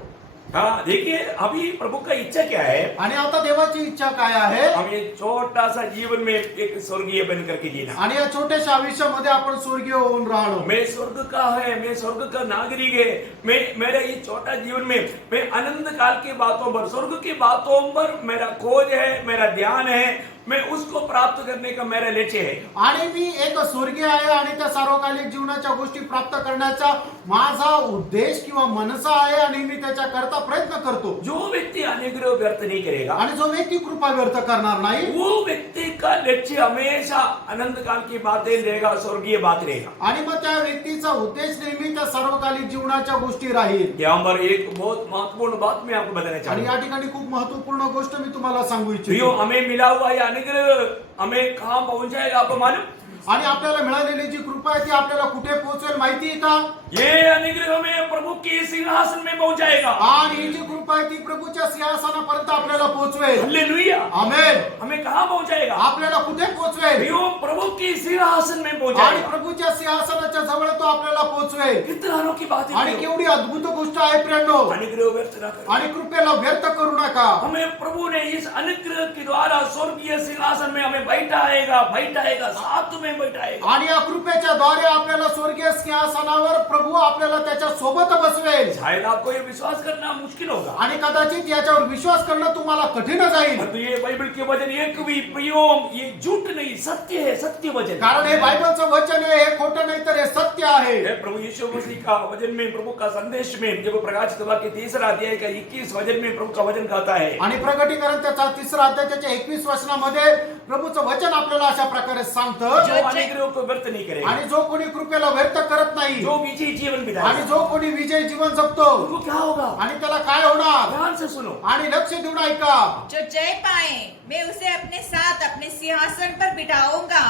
हाँ देखिए, अभी प्रभु का इच्छा क्या है, आणि आता देवाची इच्छा काय आहे? हम ये छोटा सा जीवन में एक स्वर्गीय बन करके जीना। आणि या छोट्याशा आयुष्यामध्ये आपण स्वर्गीय होऊन राहणं। मैं स्वर्ग का है, मैं स्वर्ग का नागरिक है, मैं मेरे ये छोटा जीवन में मैं अनंत काल की बातों पर, स्वर्ग की बातों पर मेरा खोज है, मेरा ध्यान है, मैं उसको प्राप्त करने का मेरा लक्ष्य है। आणि मी एक स्वर्गीय आहे आणि त्या सार्वकालिक जीवनाच्या गोष्टी प्राप्त करण्याचा माझा उद्देश किंवा मनसा आहे आणि मी त्याच्या करता प्रयत्न करतो। जो व्यक्ति अनुग्रह व्यर्थ नहीं करेगा, आणि जो व्यक्ती कृपा व्यर्थ करणार नाही, वो व्यक्ति का लक्ष्य हमेशा अनंत काल की बातें रहेगा, स्वर्गीय बात रहेगा। आणि मग त्या व्यक्तीचा उद्देश नेहमी त्या सार्वकालिक जीवनाच्या गोष्टी राहील। यहाँ पर एक बहुत महत्वपूर्ण बात मैं आपको बताना आणि चाहूंगा, या ठिकाणी खूप महत्वपूर्ण गोष्ट मी तुम्हाला सांगू प्रियो, इच्छितो। हमें मिला हुआ ये अनुग्रह हमें कहाँ पहुंच जाएगा आपको मालूम? आणि आपल्याला मिळालेली जी कृपा आहे ती आपल्याला कुठे पोहोचेल माहिती आहे का? ये अनुग्रह हमें प्रभु के सिंहासन में पहुंचाएगा। आणि ही जी कृपा आहे ती प्रभूच्या सिंहासनापर्यंत आपल्याला पोहोचवेल। हालेलुया। आमेन। हमें कहाँ पहुंचाएगा? आपल्याला कुठे पोहोचवेल? प्रियो, प्रभु के सिंहासन में आणि पहुंचाएगा। प्रभूच्या सिंहासनाच्या जवळ तो आपल्याला पोहोचवेल। कितना अनोखी बात है आणि प्रियो। केवढी अद्भुत गोष्ट आहे प्रियांनो। अनुग्रह व्यर्थ ना करें। आणि कृपेला व्यर्थ करू नका। हमें प्रभु ने इस अनुग्रह के द्वारा स्वर्गीय सिंहासन में हमें बैठाएगा, साथ में बैठाएगा। आणि या कृपेच्या द्वारे आपल्याला स्वर्गीय सिंहासनावर प्रभू आपल्याला त्याच्या सोबत बसवेल। शायद आपको ये विश्वास करना मुश्किल होगा, आणि कदाचित याच्यावर विश्वास करणं तुम्हाला कठीण जाईल, परंतु ये बाइबल के वचन एक भी प्रियो ये झूठ नहीं, सत्य है, सत्य वचन। कारण हे बायबलचं वचन आहे, हे खोटं नाही तर हे सत्य आहे। हे प्रभु यीशु मसीह का वचन में, प्रभु का संदेश में, जब प्रकाशित सभा के 3 अध्याय का 21 वचन में प्रभु का वचन कहता है, आणि प्रकटीकरण त्याचा 3 अध्याय त्याच्या 21 वचनामध्ये प्रभूचं वचन आपल्याला अशा प्रकारे सांगतं, जो अनुग्रह को व्यर्थ नहीं करेगा, आणि जो कोणी कृपेला व्यर्थ करत नाही, जो विजयी जीवन आणि बिताएगा, जो कोणी विजय जीवन जगतो, उनको क्या होगा? आणि त्याला काय होणार? ध्यान से सुनो। आणि लक्ष देऊन ऐका, जो जय पाए मैं उसे अपने साथ अपने सिंहासन पर बिठाऊंगा,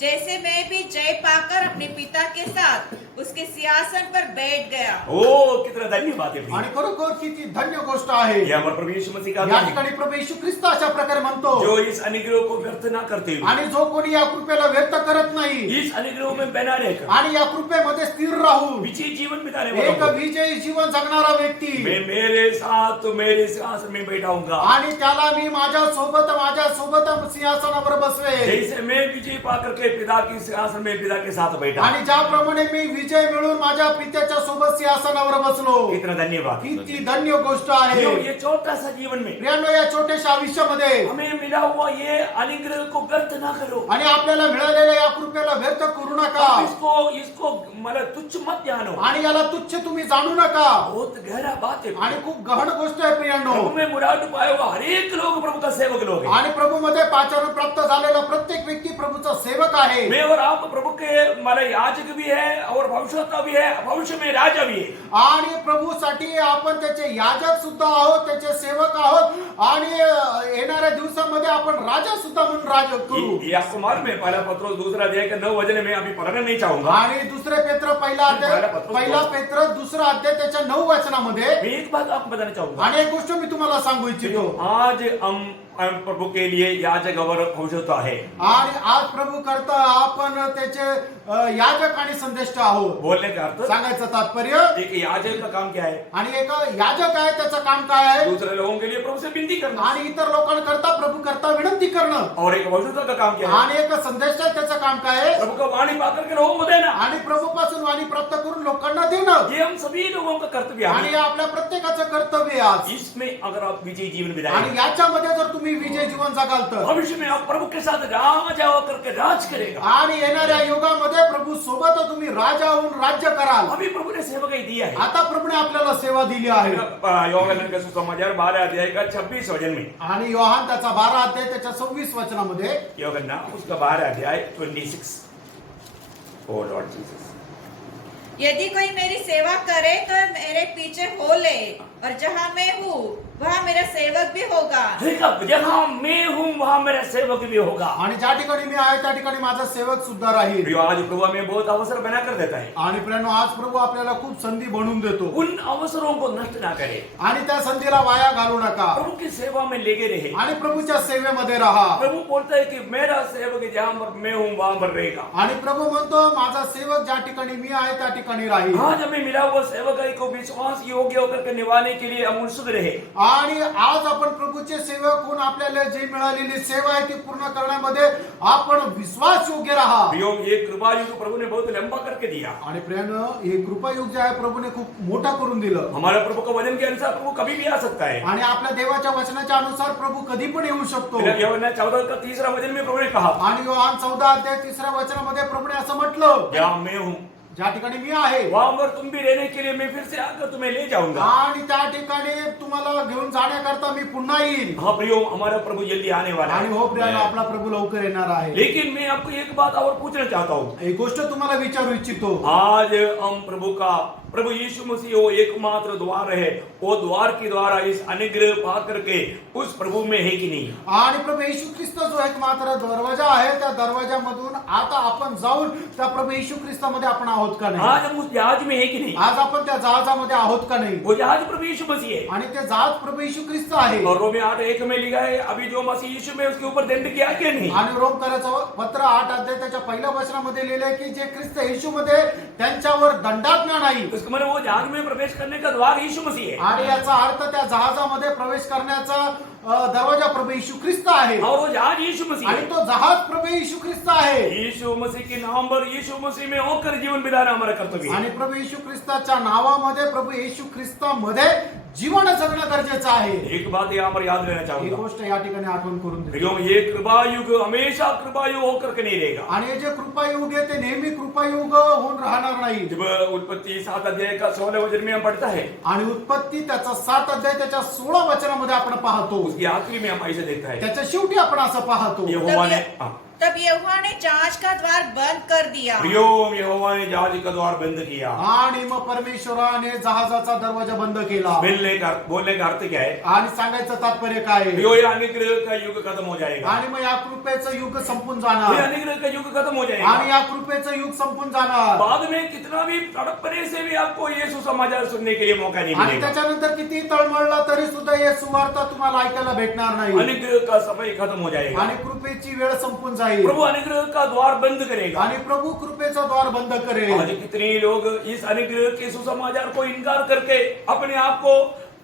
जैसे मैं भी जय पाकर अपने पिता के साथ उसके सिंहासन पर बैठ गया। ओ कितना धन्यवाद है प्रिय। आणि खरोखर किती धन्य गोष्ट आहे। ये हमारे प्रभु यीशु मसीह का या वचन, ठिकाणी प्रभू येशू ख्रिस्त अशा प्रकारे म्हणतो, जो इस अनुग्रह को व्यर्थ ना करते हुए आणि जो कोणी या कृपेला व्यर्थ करत नाही इस अनुग्रह में बना रहकर आणि या कृपेमध्ये स्थिर राहून विजयी जीवन बिताने एक वाला विजयी जीवन जगणारा व्यक्ती, मैं मेरे साथ मेरे सिंहासन में बैठाऊंगा, आणि त्याला मी माझ्या सोबत सिंहासनावर बसवे। जैसे मैं विजय पाकर के से पिता की सिंहासन में पिता के साथ बैठा। आणि ज्याप्रमाणे मी विजय मिळून माझ्या पित्याच्या सोबत सिंहासनावर बसलो, कितना धन्यवाद। किती धन्य गोष्ट आहे। ये छोटा सा जीवन में प्रियांनो, या छोट्याशा आयुष्यामध्ये हमें मिला हुआ ये अनुग्रह को व्यर्थ ना करो। आणि आपल्याला मिळालेल्या या कृपेला व्यर्थ करू नका इसको मतलब तुच्छ मत जानो। आणि याला तुच्छ तुम्ही जाणू नका। बहुत गहरा बात है आणि खूप गहन गोष्ट आहे प्रियांनो। प्रभु में मुराद पाया हुआ हर एक लोग प्रभु का सेवक लोग हैं। आणि प्रभू मध्ये पाचारण प्राप्त झालेला प्रत्येक व्यक्ती प्रभूचा सेवक आहे। मैं और आप प्रभु के मतलब याजक भी है और भविष्यवक्ता भी है, भविष्य में राजा भी है। आणि प्रभूसाठी आपण त्याचे याजक सुद्धा आहोत, त्याचे सेवक आहोत आणि येणाऱ्या दिवसांमध्ये आपण राजा सुद्धा म्हणून राज करू। ये आपको मालूम है, पहला पत्रोस दूसरा अध्याय का 9 वचन में अभी पढ़ना नहीं चाहूंगा। आणि दुसरे पेत्र पहिला पेत्र दुसरा अध्याय त्याच्या 9 वचनामध्ये मैं एक बात आपको बताना चाहूंगा। आणि एक गोष्ट मी तुम्हाला सांगू इच्छितो। आज हम प्रभु के लिए याजक और भविष्यवक्ता है। आणि आज प्रभू करता आपण त्याचे याजक आणि संदेष्ट आहोत। बोलने का अर्थ, सांगायचं तात्पर्य, एक याजक का काम क्या है? आणि एक याजक आहे त्याचं काम काय आहे? दूसरे लोगों के लिए प्रभु से विनती करना। आणि इतर लोकांकरता प्रभू करता विनंती करणं। और एक भविष्यवक्ता का काम क्या है? आणि एक संदेष्ट आहे त्याचं काम काय आहे? प्रभु का वाणी पा करके लोगों को देना। आणि प्रभूपासून वाणी प्राप्त करून लोकांना देणं। ये हम सभी लोगों का कर्तव्य आणि है। आपल्या प्रत्येकाचं कर्तव्य आज। इसमें अगर आप विजय जीवन आणि बिताएंगे, याच्यामध्ये जर तुम्ही विजय जीवन जगाल तर भविष्य में आप प्रभु के साथ राजा होकर के राज करेगा। आणि येणाऱ्या युगामध्ये प्रभू सोबत तुम्ही राजा होऊन राज्य कराल। अभी प्रभु ने सेवकाई दिया है। आता प्रभूने आपल्याला सेवा दिली आहे। योहान का सुसमाचार 12 अध्याय का 26 वचन में, आणि योहान त्याचा 12 अध्याय त्याच्या 26 वचनामध्ये, योहन्ना उसका 12 अध्याय 26। ओ लॉर्ड जीसस, यदि कोई मेरी सेवा करे तो मेरे पीछे हो ले, और जहाँ मैं हूँ वहाँ मेरा सेवक भी होगा। देखा, जहाँ मैं हूँ वहाँ मेरा सेवक भी होगा। आणि ज्या ठिकाणी मी आहे त्या ठिकाणी माझा सेवक सुद्धा राहील। प्रियो, आज प्रभु हमें बहुत अवसर बना कर देता है। आणि प्रियांनो, आज प्रभू आपल्याला खूप संधी बनवून देतो। उन अवसरों को नष्ट ना करे। आणि त्या संधीला वाया घालू नका। प्रभु की सेवा में लेके रहे। आणि प्रभूच्या सेवेमध्ये राहा। प्रभु बोलता है कि मेरा सेवक जहाँ पर मैं हूँ वहाँ पर रहेगा। आणि प्रभू म्हणतो, माझा सेवक ज्या ठिकाणी मी आहे त्या ठिकाणी राहील। आज हमें मिला हुआ सेवकाई को विश्वास योग्य होकर के निभाने के लिए हम उत्सुक रहे। आणि आज आपण प्रभूचे सेवक होऊन आपल्याला जी मिळालेली सेवा आहे ती पूर्ण करण्यामध्ये आपण विश्वास योग्य राहा। प्रियो, ये कृपा युग प्रभु ने बहुत लंबा करके दिया। आणि प्रियांनो, हे कृपा युग जे आहे प्रभूने खूप मोठा करून दिलं। हमारा प्रभु का वचन के अनुसार प्रभु कभी भी आ सकता है। आणि आपल्या देवाच्या वचनाच्या अनुसार प्रभू कधी पण येऊ शकतो। योहन्ना 14 का 3 वचन में प्रभु ने कहा, आणि योहान 14 अध्याय 3 वचनामध्ये प्रभूने असं म्हटलं, जहाँ मैं हूँ ज्या ठिकाणी मी आहे वहाँ पर तुम भी रहने के लिए मैं फिर से आकर तुम्हें ले जाऊंगा। आणि त्या ठिकाणी तुम्हाला घेऊन जाण्याकरता मी पुन्हा येईल। हाँ प्रियो, हमारा प्रभु जल्दी आने वाला आणि है। हो प्रियांनो, आपला प्रभू लवकर येणार आहे। लेकिन मैं आपको एक बात और पूछना चाहता हूँ। एक गोष्ट तुम्हाला विचारू इच्छितो। आज हम प्रभु यीशु मसीह वो एकमात्र द्वार है, वो द्वार के द्वारा इस अनुग्रह पा करके उस प्रभु में है कि नहीं? आणि प्रभू येशू ख्रिस्त जो एकमात्र दरवाजा आहे, त्या दरवाजामधून आता आपण जाऊन त्या प्रभु येशू ख्रिस्तामध्ये आपण आहोत का नाही? आज हम उस जहाज में है कि नहीं? आज आपण त्या जहाजामध्ये आहोत का नाही? वो जहाज प्रभु यीशु मसीह है। आणि ते जहाज प्रभू येशू ख्रिस्त आहे। और रोमी 8:1 में लिखा है, अभी जो मसीह यीशु में उसके ऊपर दंड किया कि नहीं? आणि रोमकराचं पत्र 8 अध्याय त्याच्या पहिल्या वचनामध्ये लिहिलंय की जे ख्रिस्त येशू मध्ये त्यांच्यावर दंडाज्ञा नाही। उसका मतलब वो जहाज में प्रवेश करने का द्वार यीशु मसीह है। आणि याचा अर्थ त्या जहाजामध्ये प्रवेश करण्याचा दरवाजा प्रभू येशू ख्रिस्त आहे। और वो जहाज यीशु मसीह आणि है। तो जहाज प्रभू येशू ख्रिस्त आहे। यीशु मसीह के नाम पर यीशु मसीह में होकर जीवन बिताना हमारा कर्तव्य है। आणि प्रभू येशू ख्रिस्ताच्या नावामध्ये प्रभू येशू ख्रिस्तामध्ये जीवन जगणं गरजेचं आहे। एक बात यहाँ पर याद रहना ही चाहूंगा, गोष्ट या ठिकाणी आठवण करून दे। प्रियो, ये कृपा युग हमेशा कृपा युग होकर के नहीं रहेगा। आणि हे जे कृपायुग आहे ते नेहमी कृपायुग होऊन राहणार नाही। जब उत्पत्ति 7 अध्याय का 16 वचन में हम पढ़ता है, आणि उत्पत्ती त्याचा 7 अध्याय त्याच्या 16 वचनामध्ये आपण पाहतो। उसकी आखिरी में हम ऐसे देखता है, त्याच्या शेवटी आपण असं पाहतो, यहोवा ने तब यहोवा ने जहाज का द्वार बंद कर दिया। प्रियो, यहोवा ने जहाज का द्वार बंद किया। आणि मग परमेश्वराने जहाजाचा दरवाजा बंद केला। बोलने का अर्थ क्या है? आणि सांगायचं तात्पर्य काय आहे? प्रियो, ये अनुग्रह का युग खत्म हो जाएगा। आणि मग या कृपेचं युग संपून ये जाणार। अनुग्रह का युग खत्म हो जाएगा। आणि या कृपेचं युग संपून जाणार। बाद में कितना भी तड़पने से भी आपको ये सुसमाचार सुनने के लिए मौका नहीं आणि मिलेगा। त्याच्यानंतर किती तळमळला तरी सुद्धा हे सुवार्ता तुम्हाला ऐकायला भेटणार नाही। अनुग्रह का समय खत्म हो जाएगा। आणि कृपेची वेळ संपून जाईल। प्रभु अनुग्रह का द्वार बंद करेगा। आणि प्रभू कृपेचा द्वार बंद करेल। आज कितने लोग इस अनुग्रह के सुसमाचार को इनकार करके अपने आप को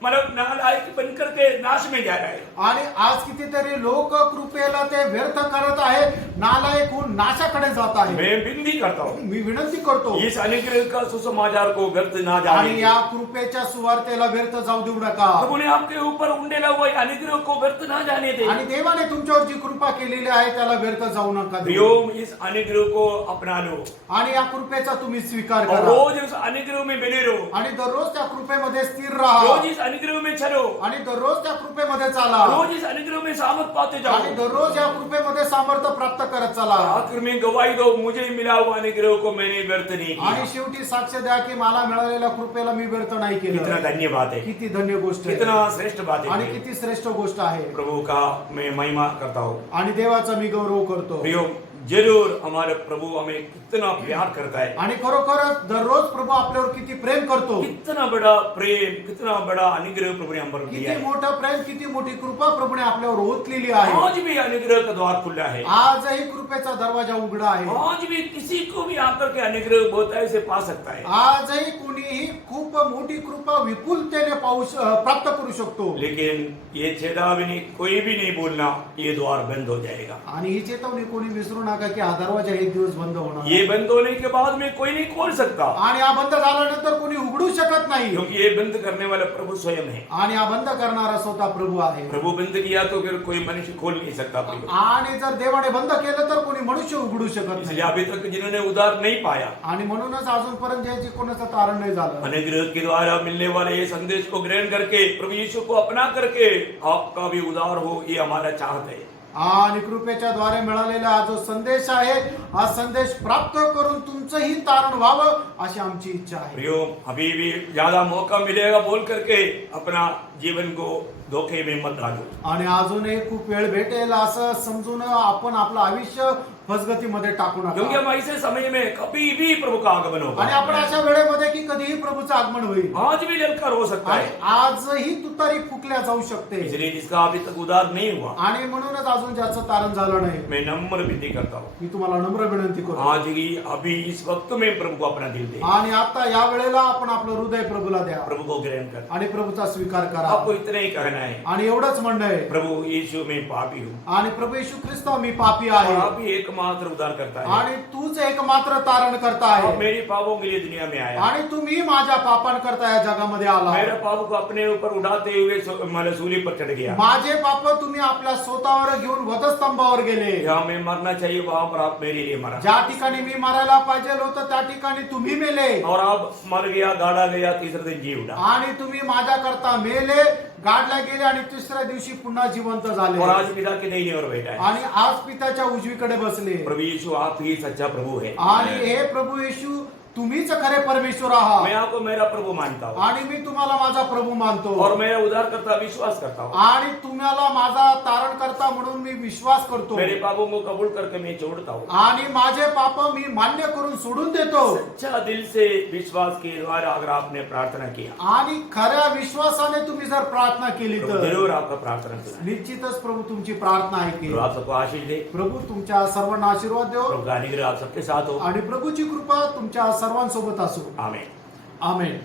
मतलब नालायक बन करके नाश में जा रहा है। आणि आज कितीतरी लोक कृपेला ते व्यर्थ करत आहे, नालायक होऊन नाशाकडे जात आहे. मैं विनती करता हूँ मी विनंती करतो इस अनुग्रह का सुसमाचार को व्यर्थ ना जाने आणि दें। या कृपेच्या सुवार्तेला व्यर्थ जाऊ देऊ नका. प्रभु ने आपके ऊपर उंडेला हुआ ये अनुग्रह को व्यर्थ ना जाने दे। आणि देवाने तुमच्यावर जी कृपा केलेली आहे त्याला व्यर्थ जाऊ नका देऊ. प्रियो, इस अनुग्रह को अपना लो आणि या कृपेचा तुम्ही स्वीकार और करा रोज उस अनुग्रह में बने रहो, आणि दररोज त्या कृपेमध्ये स्थिर राहा रोज इस अनुग्रह में चलो, आणि दररोज त्या कृपेमध्ये चाला रोज इस अनुग्रह में सामर्थ पाते जाओ। आणि दररोज या कृपेमध्ये सामर्थ्य प्राप्त करत चला. आखिर में गवाही दो, मुझे मिला हुआ अनुग्रह को मैंने व्यर्थ नहीं आणि किया। शेवटी साक्ष द्या की मला मिळालेल्या कृपेला मी व्यर्थ नाही कितना केलं. धन्यवाद है, किती धन्य गोष्ट आहे कितना श्रेष्ठ बात आणि है। किती श्रेष्ठ गोष्ट आहे. प्रभु का मैं महिमा करता हूँ। आणि देवाचा मी गौरव करतो. प्रियो, जरूर हमारे प्रभु हमें कितना प्यार करता है, आणि खरोखरच दररोज प्रभु आपल्यावर किती प्रेम करतो. कितना बड़ा प्रेम, कितना बड़ा अनुग्रह प्रभु ने हम पर दिया किती है। मोठं प्रेम, किती मोठी कृपा प्रभुने आपल्यावर ओतलेली आहे. आज भी अनुग्रह का द्वार खुला है, आजही कृपेचा दरवाजा उघडा आहे. आज भी किसी को भी आकर के अनुग्रह बहुतायत से पा सकता है। आजही कुणीही खूप मोठी कृपा विपुलतेने प्राप्त करू शकतो. लेकिन ये चेतावनी कोई भी नहीं बोलना, ये द्वार बंद हो जाएगा। आणि ही चेतावणी कोणी विसरू नका की हा दरवाजा एक दिवस बंद होणार. ये बंद होने के बाद में कोई नहीं खोल सकता, आणि हा बंद झाल्यानंतर कोणी उघडू शकत नाही. क्योंकि ये बंद करने वाला प्रभु स्वयं है। आणि हा बंद करणारा स्वतः प्रभू आहे. प्रभु बंद किया तो फिर कोई मनुष्य खोल नहीं सकता प्रभु। आणि जर देवाने बंद केलं तर कोणी मनुष्य उघडू शकत इसलिए नाही. अभी तक जिन्होंने उधार नहीं पाया, आणि म्हणूनच अजूनपर्यंत ज्याची कोणाचं तारण नाही झालं, अनुग्रह के द्वारा मिलने वाले ये संदेश को ग्रहण करके प्रभु यीशु को अपना करके आपका भी उधार हो, ये हमारा चाहत है। आणि कृपेच्या द्वारे मिळालेला हा जो संदेश आहे, हा संदेश प्राप्त करून तुमचंही तारण व्हावं अशी आमची इच्छा आहे. प्रियो, अभी भी ज्यादा मौका मिलेगा बोल करके अपना जीवन को धोखे में मत डालो। आणि अजूनही खूप वेळ भेटेल असं समजून आपण आपलं आयुष्य फसगतीमध्ये टाकू क्योंकि नका. हम ऐसे समय में कभी भी प्रभु का आगमन होगा, आणि आपण अशा वेळेमध्ये की कधीही प्रभूचं आगमन होईल. आज भी ललकार हो सकता आणि है। आजही तुतारी फुकल्या जाऊ शकते. इसलिए जिसका अभी तक उधार नहीं हुआ, आणि म्हणूनच अजून ज्याचं तारण झालं नाही, मैं नम्र विनती करता हूँ, मी तुम्हाला नम्र विनंती करतो. आज ही अभी इस वक्त में प्रभु को अपना दिल दे, आणि आता या वेळेला आपण आपलं हृदय प्रभूला द्या प्रभु को ग्रहण कर। आणि प्रभूचा स्वीकार करा. आपको इतना ही कहना है, आणि एवढंच म्हणणं आहे, प्रभु यीशु में पापी हूँ आणि प्रभू येशू ख्रिस्त मी पापी और आहे, आप ही एकमात्र उद्धार करता है। आणि तूच एकमात्र तारण करता आप आहे, मेरी पापों के लिए दुनिया में आया, आणि तुम्ही माझ्या पापांकरता या जगामध्ये आला. मेरे पाप को अपने ऊपर उठाते हुए मतलब सूली पर चढ़ गया। माझे पाप तुम्ही आपल्या स्वतःवर घेऊन वधस्तंभावर गेले. जहाँ मैं मरना चाहिए वहां पर आप मेरे लिए मरा, ज्या ठिकाणी मी मरायला पाहिजे होतं त्या ठिकाणी तुम्ही मेले. और आप मर गया, गाड़ा गया, तीसरे दिन जी उठा, आणि तुम्ही माझ्याकरता मेले, गाडल्या गेले आणि तिसऱ्या दिवशी पुन्हा जिवंत झाले. और आज पिता के दाहिने ओर बैठा है। आणि आज पित्याच्या उजवीकडे बसले. प्रभु यीशु आप ही सच्चा प्रभु है। आणि हे प्रभू येशू तुम्हीच खरे परमेश्वर आहात. मैं आपको मेरा प्रभु मानता हूँ आणि मी तुम्हाला माझा प्रभू मानतो. और मेरा उद्धार करता विश्वास करता हूँ। आणि तुम्हाला माझा तारण करता म्हणून मी विश्वास करतो. मेरे पापों को कबूल करके मैं छोड़ता हूँ, आणि माझे पाप मी मान्य करून सोडून देतो. सच्चा दिल से विश्वास के द्वारा अगर आपने प्रार्थना किया, आणि खऱ्या विश्वासाने तुम्ही जर प्रार्थना केली प्रभु तर जरूर आपका प्रार्थना सुना। निश्चितच प्रभू तुमची प्रार्थना ऐकेल. प्रभु आप सबको आशीष दे, प्रभू तुमच्या सर्वांना आशीर्वाद देव. प्रभु का अनुग्रह आप सबके साथ हो। आणि प्रभूची कृपा तुमच्या सर्वांसोबत असो. आमीन। आमेन.